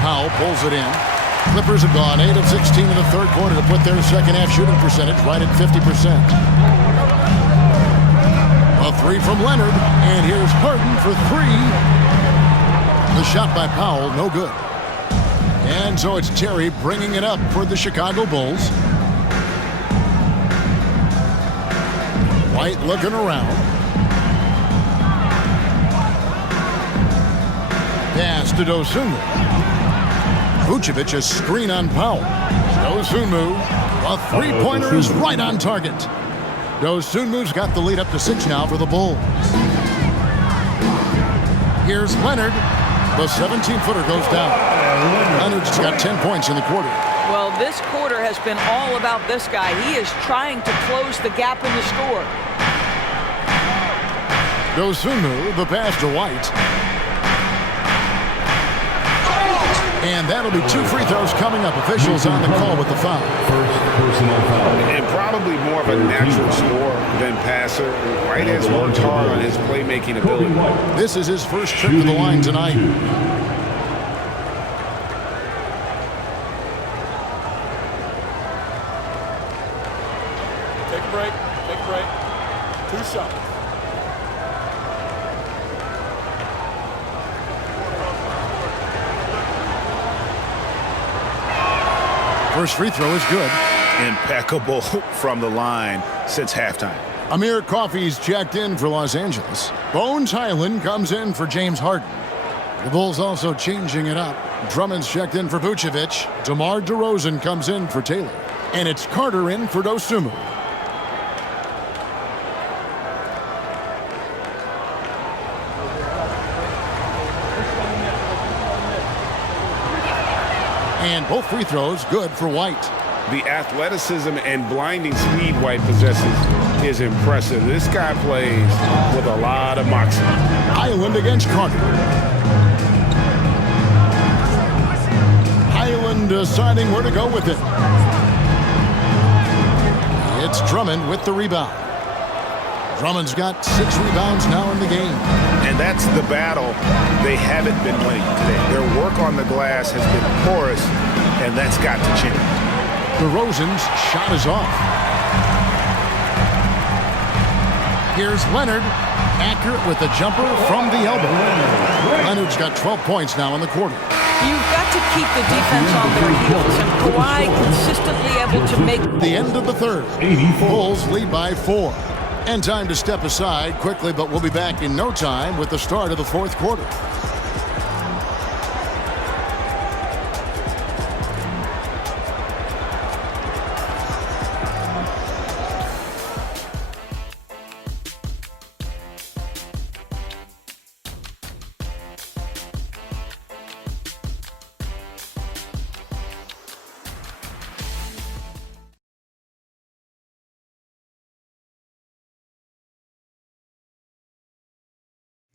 Powell pulls it in. Clippers have gone 8 of 16 in the third quarter to put their second half shooting percentage right at 50%. A 3 from Leonard, and here's Harden for 3. The shot by Powell, no good. And so it's Terry bringing it up for the Chicago Bulls. White looking around. Pass to Dosunmu. Vucevic a screen on Powell. Dosunmu, a three-pointer is right on target. Dosunmu's got the lead up to 6 now for the Bulls. Here's Leonard. The 17-footer goes down. Leonard's got 10 points in the quarter. Well, this quarter has been all about this guy. He is trying to close the gap in the score. Dosunmu, the pass to White. And that'll be 2 free throws coming up. Officials on the call with the foul. First personal foul. And probably more of a natural scorer than passer. White has worked hard on his playmaking ability. This is his first trip to the line tonight. Take a break. Take a break. 2 shots. First free throw is good. Impeccable from the line since halftime. Amir Coffey's checked in for Los Angeles. Bones Highland comes in for James Harden. The Bulls also changing it up. Drummond's checked in for Vucevic. DeMar DeRozan comes in for Taylor. And it's Carter in for Dosunmu. And both free throws good for White. The athleticism and blinding speed White possesses is impressive. This guy plays with a lot of moxie. Highland against Carter. Highland deciding where to go with it. It's Drummond with the rebound. Drummond's got 6 rebounds now in the game. And that's the battle they haven't been winning today. Their work on the glass has been porous, and that's got to change. DeRozan's shot is off. Here's Leonard, accurate with the jumper from the elbow. Leonard's got 12 points now in the quarter. You've got to keep the defense on their heels, and Kawhi consistently able to make The end of the third. 84. Bulls lead by 4. And time to step aside quickly, but we'll be back in no time with the start of the fourth quarter.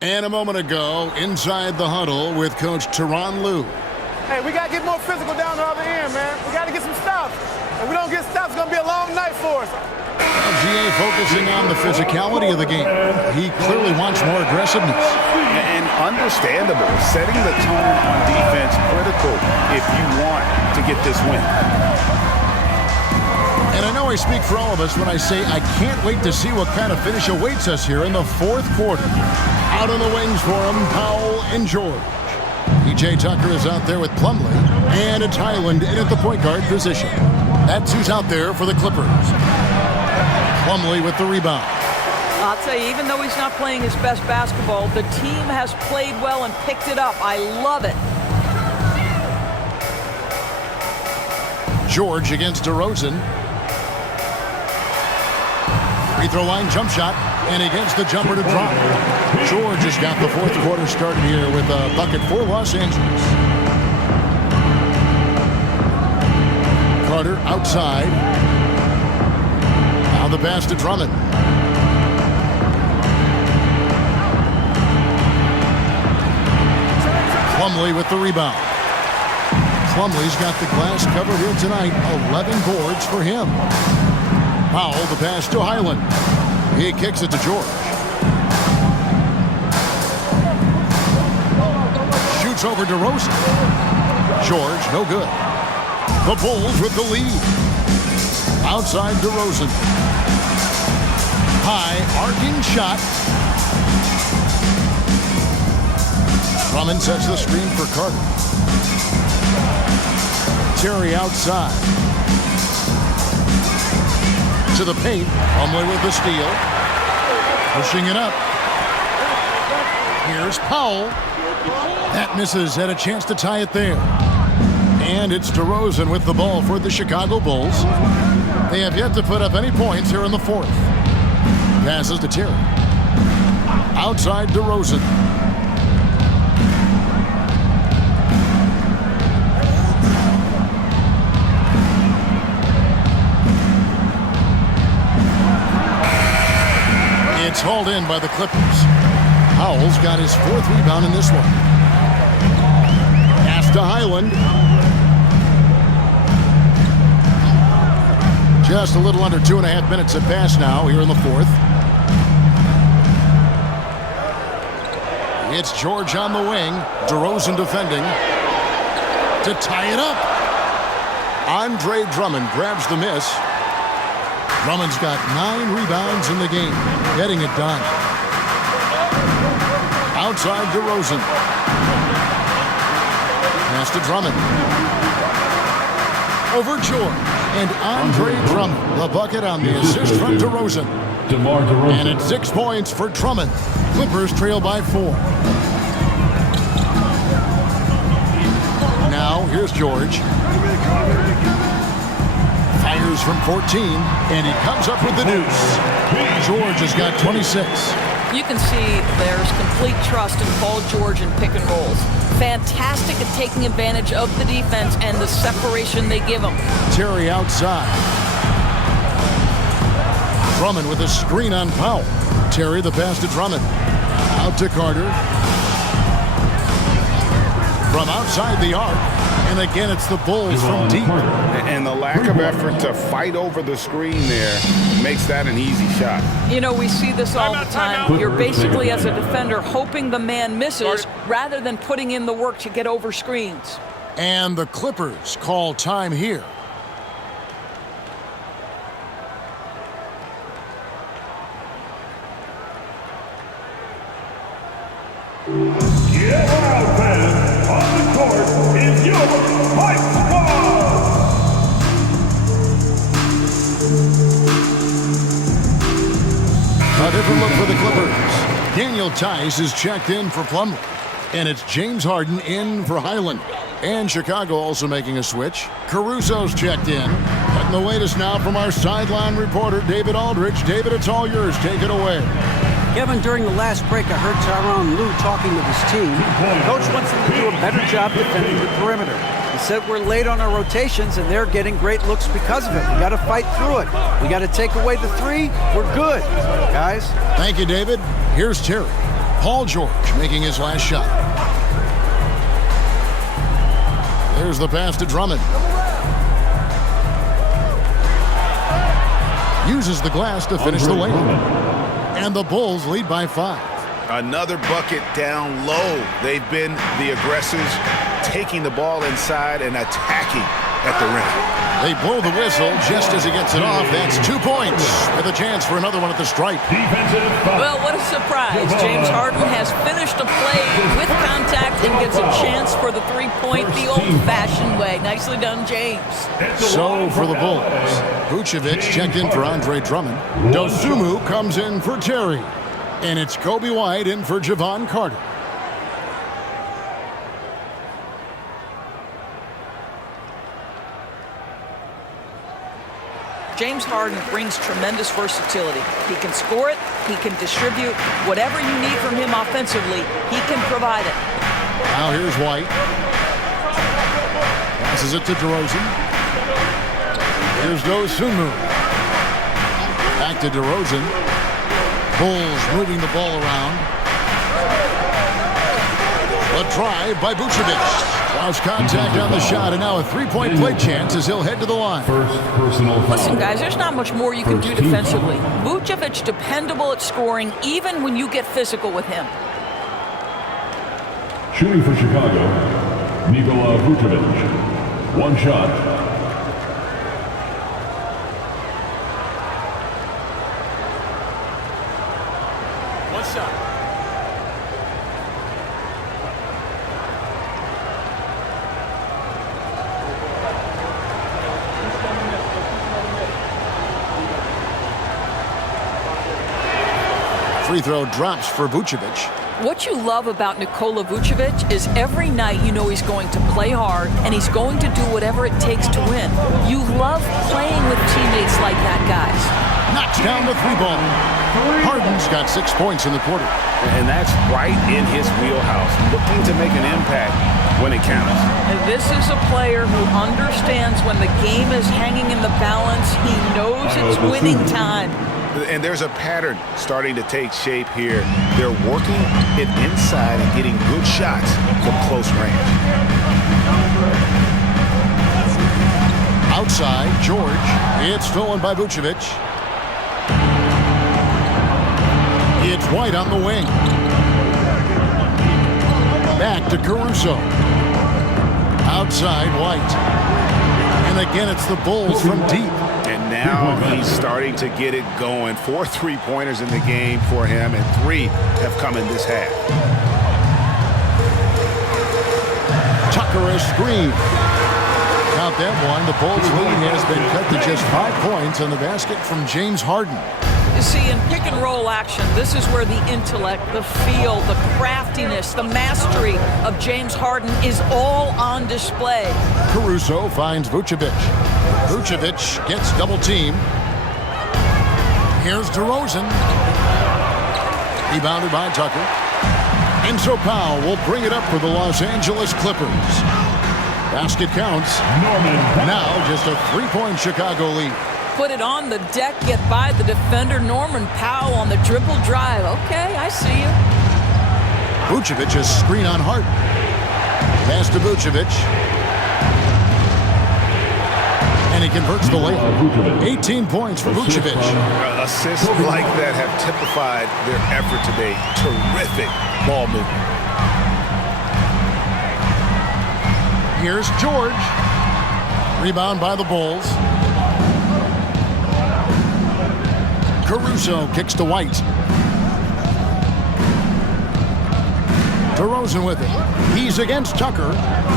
And a moment ago, inside the huddle with Coach Tyronn Lue. Hey, we got to get more physical down the other end, man. We got to get some stops. If we don't get stops, it's going to be a long night for us. GA focusing on the physicality of the game. He clearly wants more aggressiveness. And understandable, setting the tone on defense critical if you want to get this win. And I know I speak for all of us when I say I can't wait to see what kind of finish awaits us here in the fourth quarter. Out on the wings for him, Powell and George. P.J. Tucker is out there with Plumlee, and it's Highland in at the point guard position. That's who's out there for the Clippers. Plumlee with the rebound. I'll tell you, even though he's not playing his best basketball, the team has played well and picked it up. I love it. George against DeRozan. Free throw line jump shot, and against the jumper to drop. George has got the fourth quarter started here with a bucket for Los Angeles. Carter outside. Now the pass to Drummond. Plumlee with the rebound. Plumlee's got the glass covered here tonight. 11 boards for him. Powell, the pass to Highland. He kicks it to George. Shoots over DeRozan. George, no good. The Bulls with the lead. Outside DeRozan. High, arcing shot. Drummond sets the screen for Carter. Terry outside. To the paint. Plumlee with the steal. Pushing it up. Here's Powell. That misses. Had a chance to tie it there. And it's DeRozan with the ball for the Chicago Bulls. They have yet to put up any points here in the fourth. Passes to Terry. Outside DeRozan. It's hauled in by the Clippers. Powell's got his fourth rebound in this one. Pass to Highland. Just a little under 2.5 minutes have passed now here in the fourth. It's George on the wing. DeRozan defending. To tie it up. Andre Drummond grabs the miss. Drummond's got 9 rebounds in the game. Getting it done. Outside DeRozan. Pass to Drummond. Over George. And Andre Drummond, the bucket on the assist from DeRozan. DeMar DeRozan. And it's 6 points for Drummond. Clippers trail by 4. Now, here's George. Fires from 14, and he comes up with the deuce. George has got 26. You can see there's complete trust in Paul George in pick and rolls. Fantastic at taking advantage of the defense and the separation they give him. Terry outside. Drummond with a screen on Powell. Terry the pass to Drummond. Out to Carter. From outside the arc. And again, it's the Bulls from deep. And the lack of effort to fight over the screen there makes that an easy shot. You know, we see this all the time. You're basically, as a defender, hoping the man misses rather than putting in the work to get over screens. And the Clippers call time here. Get out, fans. On the court is your fight squad. A different look for the Clippers. Daniel Tice is checked in for Plumlee. And it's James Harden in for Highland. And Chicago also making a switch. Caruso's checked in. And the latest now from our sideline reporter, David Aldridge. David, it's all yours. Take it away. Kevin, during the last break, I heard Tyronn Lue talking with his team. The coach wants them to do a better job defending the perimeter. He said we're late on our rotations, and they're getting great looks because of it. We got to fight through it. We got to take away the 3. We're good, guys. Thank you, David. Here's Terry. Paul George making his last shot. There's the pass to Drummond. Uses the glass to finish the layup. And the Bulls lead by 5. Another bucket down low. They've been the aggressors, taking the ball inside and attacking at the rim. They blow the whistle just as he gets it off. That's 2 points with a chance for another one at the stripe. Well, what a surprise. James Harden has finished a play with contact and gets a chance for the 3-point the old-fashioned way. Nicely done, James. So for the Bulls, Vucevic checked in for Andre Drummond. Dosunmu comes in for Terry. And it's Kobe White in for Javon Carter. James Harden brings tremendous versatility. He can score it, he can distribute. Whatever you need from him offensively, he can provide it. Now here's White. Passes it to DeRozan. Here's Dosunmu. Back to DeRozan. Bulls moving the ball around. A drive by Vucevic. Lost contact on the shot, and now a 3-point play chance as he'll head to the line. First personal foul. Listen, guys, there's not much more you can do defensively. Vucevic dependable at scoring even when you get physical with him. Shooting for Chicago, Nikola Vucevic. One shot. One shot. Free throw drops for Vucevic. What you love about Nikola Vucevic is every night you know he's going to play hard and he's going to do whatever it takes to win. You love playing with teammates like that, guys. Knocks down the 3-ball. Harden's got 6 points in the quarter. And that's right in his wheelhouse, looking to make an impact when it counts. And this is a player who understands when the game is hanging in the balance. He knows it's winning time. And there's a pattern starting to take shape here. They're working it inside and getting good shots from close range. Outside, George. It's stolen by Vucevic. It's White on the wing. Back to Caruso. Outside, White. And again, it's the Bulls from deep. And now he's starting to get it going. 4 3-pointers in the game for him, and 3 have come in this half. Tucker a screen. Count that one. The Bulls lead has been cut to just 5 points on the basket from James Harden. You see, in pick-and-roll action, this is where the intellect, the feel, the craftiness, the mastery of James Harden is all on display. Caruso finds Vucevic. Vucevic gets double-teamed. Here's DeRozan. Rebounded by Tucker. And so Powell will bring it up for the Los Angeles Clippers. Basket counts. Now just a 3-point Chicago lead. Put it on the deck, get by the defender. Norman Powell on the dribble drive. Okay, I see you. Vucevic a screen on Harden. Pass to Vucevic. And he converts the layup. 18 points for Vucevic. Assists like that have typified their effort today. Terrific ball movement. Here's George. Rebound by the Bulls. Caruso kicks to White. DeRozan with it. He's against Tucker.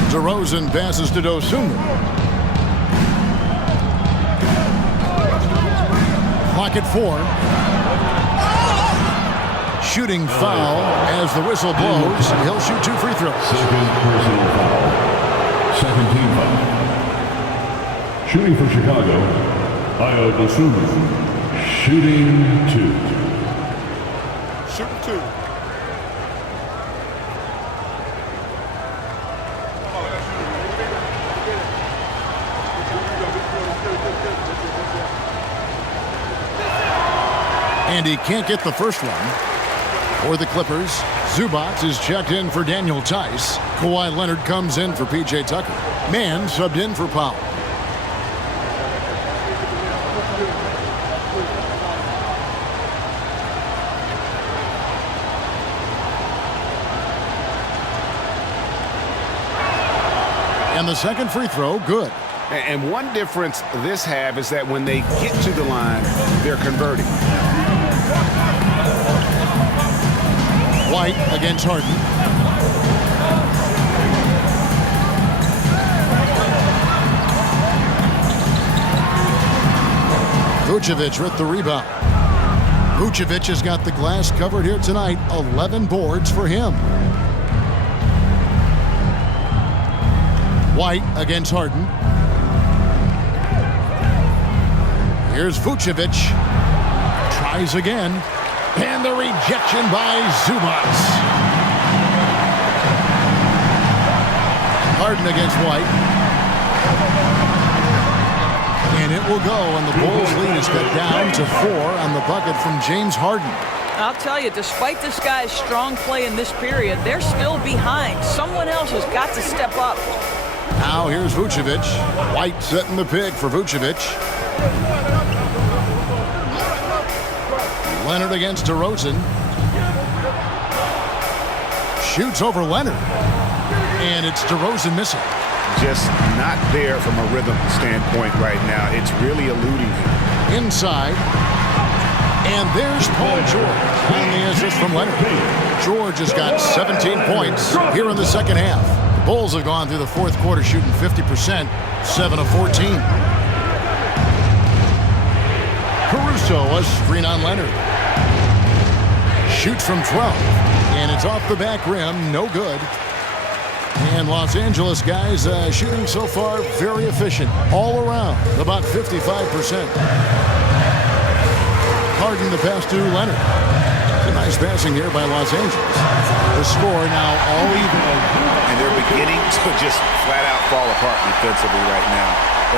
DeRozan passes to Dosunmu. Clock at 4. Shooting foul as the whistle blows. He'll shoot 2 free throws. Second personal foul. Second team foul. Shooting for Chicago, Ayo Dosunmu. Shooting 2. Shooting 2. And he can't get the first one. For the Clippers, Zubac is checked in for Daniel Tice. Kawhi Leonard comes in for P.J. Tucker. Mann subbed in for Powell. And the second free throw, good. And one difference this half is that when they get to the line, they're converting. White against Harden. Vucevic with the rebound. Vucevic has got the glass covered here tonight. 11 boards for him. White against Harden. Here's Vucevic. Tries again. And the rejection by Zubac. Harden against White. And it will go, and the Bulls lead is cut down to 4 on the bucket from James Harden. I'll tell you, despite this guy's strong play in this period, they're still behind. Someone else has got to step up. Now here's Vucevic. White setting the pick for Vucevic. Leonard against DeRozan. Shoots over Leonard. And it's DeRozan missing. Just not there from a rhythm standpoint right now. It's really eluding him. Inside. And there's Paul George on the assist from Leonard. George has got 17 points here in the second half. The Bulls have gone through the fourth quarter shooting 50%, 7 of 14. Caruso, a screen on Leonard. Shoots from 12, and it's off the back rim, no good. And Los Angeles guys shooting so far very efficient, all around, about 55%. Harden the pass to Leonard. A nice passing here by Los Angeles. The score now all even. And they're beginning to just flat out fall apart defensively right now,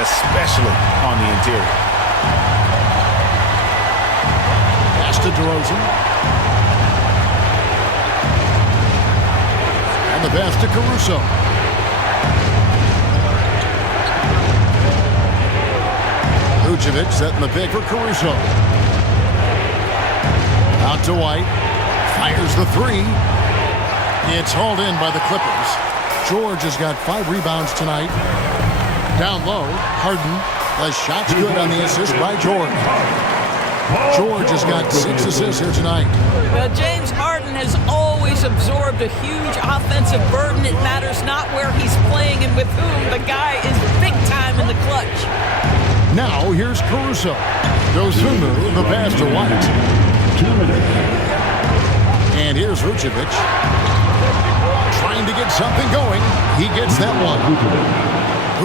especially on the interior. Pass to DeRozan. And the pass to Caruso. Vucevic setting the pick for Caruso. Out to White. Fires the three. It's hauled in by the Clippers. George has got 5 rebounds tonight. Down low, Harden. The shot's good on the assist by George. George has got 6 assists here tonight. Well, James Harden has always absorbed a huge offensive burden. It matters not where he's playing and with whom. The guy is big time in the clutch. Now here's Caruso. Dosunmu, the pass to White. 2 minutes. And here's Vucevic. Trying to get something going. He gets that one.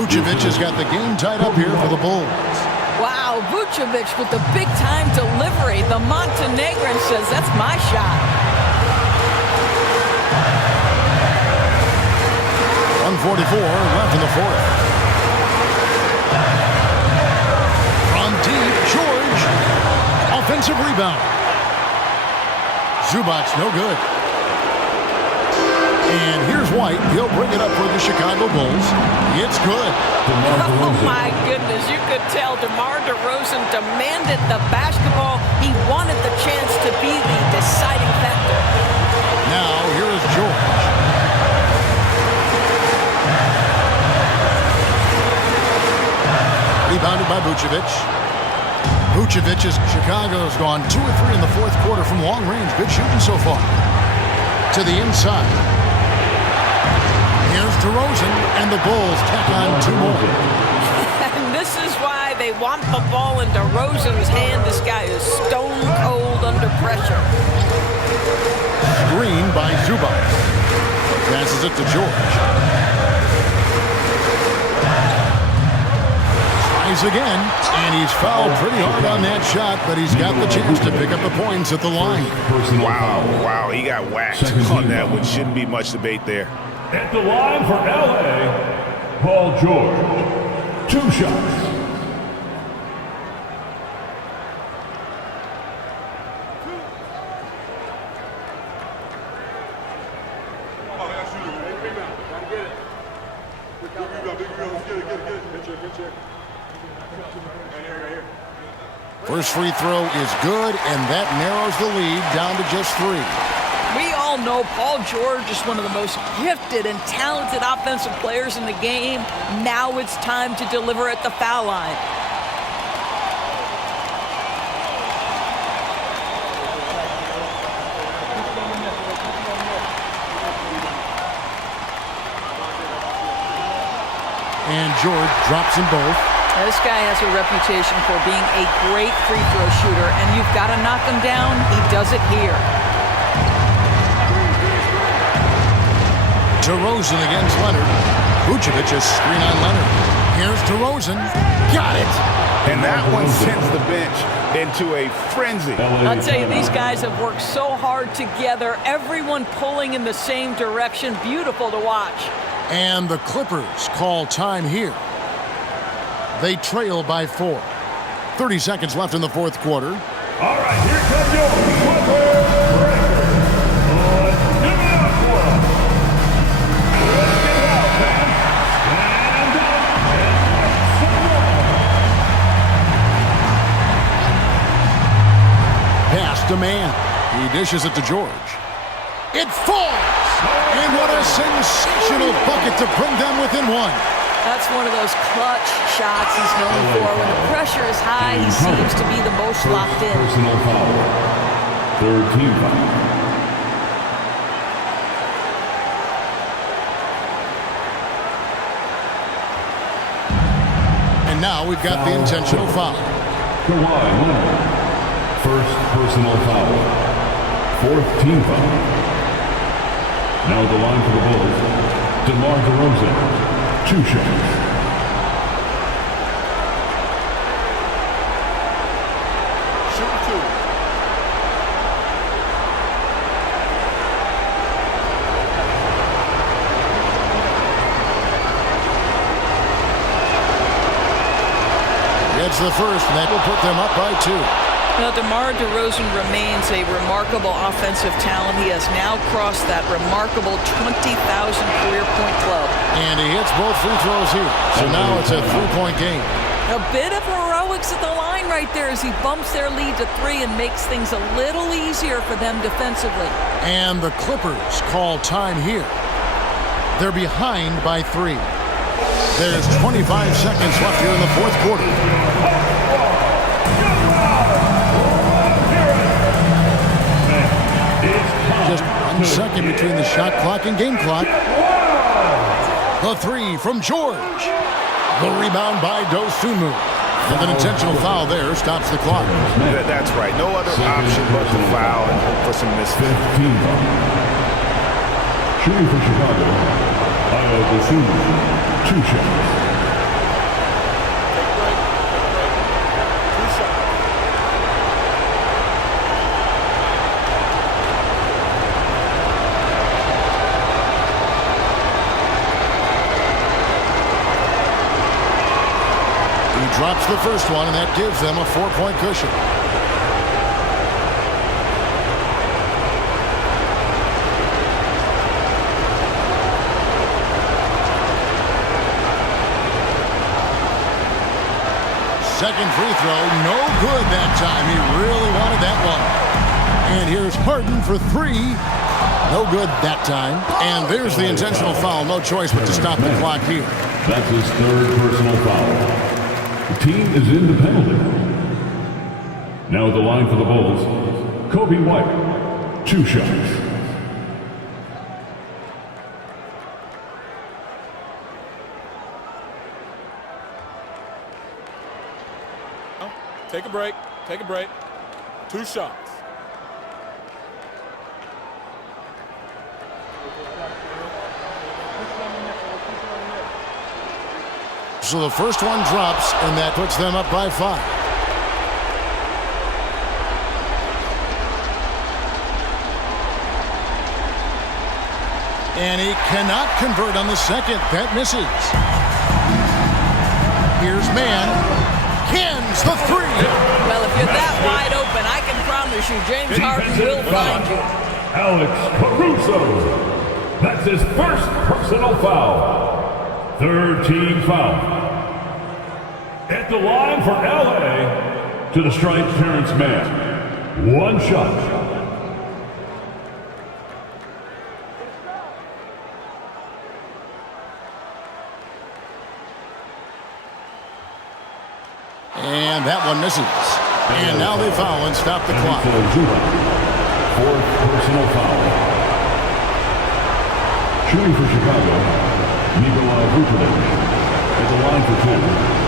Vucevic has got the game tied up here for the Bulls. Wow, Vucevic with the big-time delivery. The Montenegrin says, that's my shot. 1:44 left in the fourth. From deep, George. Offensive rebound. Zubac, no good. And here's White. He'll bring it up for the Chicago Bulls. It's good. Oh, my goodness. You could tell DeMar DeRozan demanded the basketball. He wanted the chance to be the deciding factor. Now, here is George. Rebounded by Vucevic. Vucevic is Chicago's gone 2 or 3 in the fourth quarter from long range. Good shooting so far. To the inside. Here's DeRozan, and the Bulls tack on 2 more. And this is why they want the ball in DeRozan's hand. This guy is stone cold under pressure. Screen by Zubac. Passes it to George. Tries again, and he's fouled pretty hard on that shot, but he's got the chance to pick up the points at the line. Wow, he got whacked on that one. Shouldn't be much debate there. At the line for LA, Paul George. 2 shots. First free throw is good, and that narrows the lead down to just 3. We all know Paul George is one of the most gifted and talented offensive players in the game. Now it's time to deliver at the foul line. And George drops them both. This guy has a reputation for being a great free throw shooter, and you've got to knock him down. He does it here. DeRozan against Leonard. Vucevic is screen on Leonard. Here's DeRozan. Got it. And that one sends the bench into a frenzy. I'll tell you, these guys have worked so hard together. Everyone pulling in the same direction. Beautiful to watch. And the Clippers call time here. They trail by 4. 30 seconds left in the fourth quarter. All right, here comes your Clipper breaker. Give it up for him. Let's get it out, man. Stand up and some more. Pass to man. He dishes it to George. It falls! And what a sensational bucket to bring them within 1. That's one of those clutch shots he's known for. When the pressure is high, he seems to be the most locked in. Personal foul. Third team foul. And now we've got the intentional foul. Kawhi Leonard. First personal foul. Fourth team foul. Now the line for the Bulls. DeMar DeRozan. 2 shots. Shoot 2. Gets the first, and that will put them up by 2. Well, DeMar DeRozan remains a remarkable offensive talent. He has now crossed that remarkable 20,000 career point club. And he hits both free throws here. So now it's a 3-point game. A bit of heroics at the line right there as he bumps their lead to 3 and makes things a little easier for them defensively. And the Clippers call time here. They're behind by 3. There's 25 seconds left here in the fourth quarter. Just 1 second between the shot clock and game clock. The 3 from George. The rebound by Dosunmu. And an intentional foul there stops the clock. That's right. No other option but to foul and hope for some misfit. Shooting for Chicago, Dosunmu, 2 shots. Drops the first one, and that gives them a 4-point cushion. Second free throw, no good that time. He really wanted that one. And here's Harden for 3. No good that time. And there's the intentional foul. No choice but to stop the clock here. That's his 3rd personal foul. The team is in the penalty. Now at the line for the Bulls, Kobe White, 2 shots. Take a break. Take a break. 2 shots. So the first one drops, and that puts them up by 5. And he cannot convert on the second. That misses. Here's Mann. Cans the 3. Well, if you're that wide open, I can promise you James Harden will find you. Alex Caruso. That's his 1st personal foul. 3rd team foul. At the line for LA, to the stripe, Terrence Mann. 1 shot. And that one misses. And now they foul and stop the clock. 4th personal foul. Shooting for Chicago, Nikola Vucevic. At the line for 2.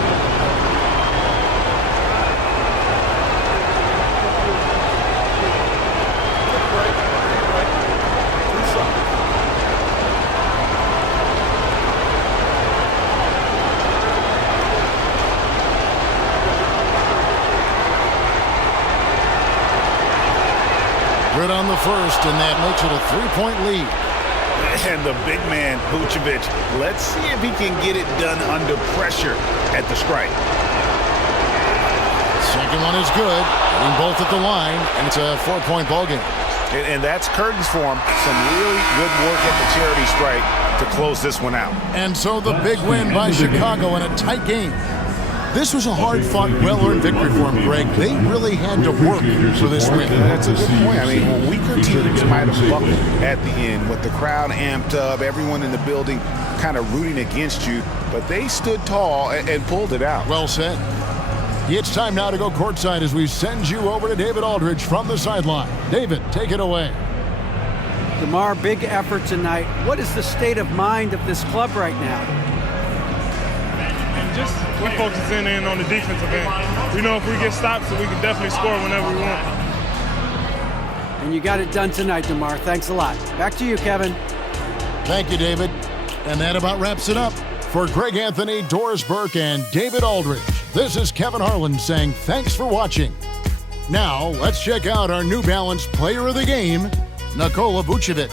Good on the first, and that makes it a 3-point lead. And the big man, Vucevic, let's see if he can get it done under pressure at the stripe. Second one is good. Hitting both at the line, and it's a 4-point ball game. And that's curtains for him. Some really good work at the charity stripe to close this one out. And so the big win by Chicago in a tight game. This was a hard-fought, well-earned victory for him, Greg. They really had to work for this win. That's a good point. I mean, weaker teams might have buckled at the end with the crowd amped up, everyone in the building kind of rooting against you, but they stood tall and pulled it out. Well said. It's time now to go courtside as we send you over to David Aldridge from the sideline. David, take it away. DeMar, big effort tonight. What is the state of mind of this club right now? Just we focus in on the defensive end. We know if we get stops, we can definitely score whenever we want. And you got it done tonight, DeMar. Thanks a lot. Back to you, Kevin. Thank you, David. And that about wraps it up. For Greg Anthony, Doris Burke, and David Aldridge, this is Kevin Harlan saying thanks for watching. Now, let's check out our New Balance Player of the Game, Nikola Vucevic.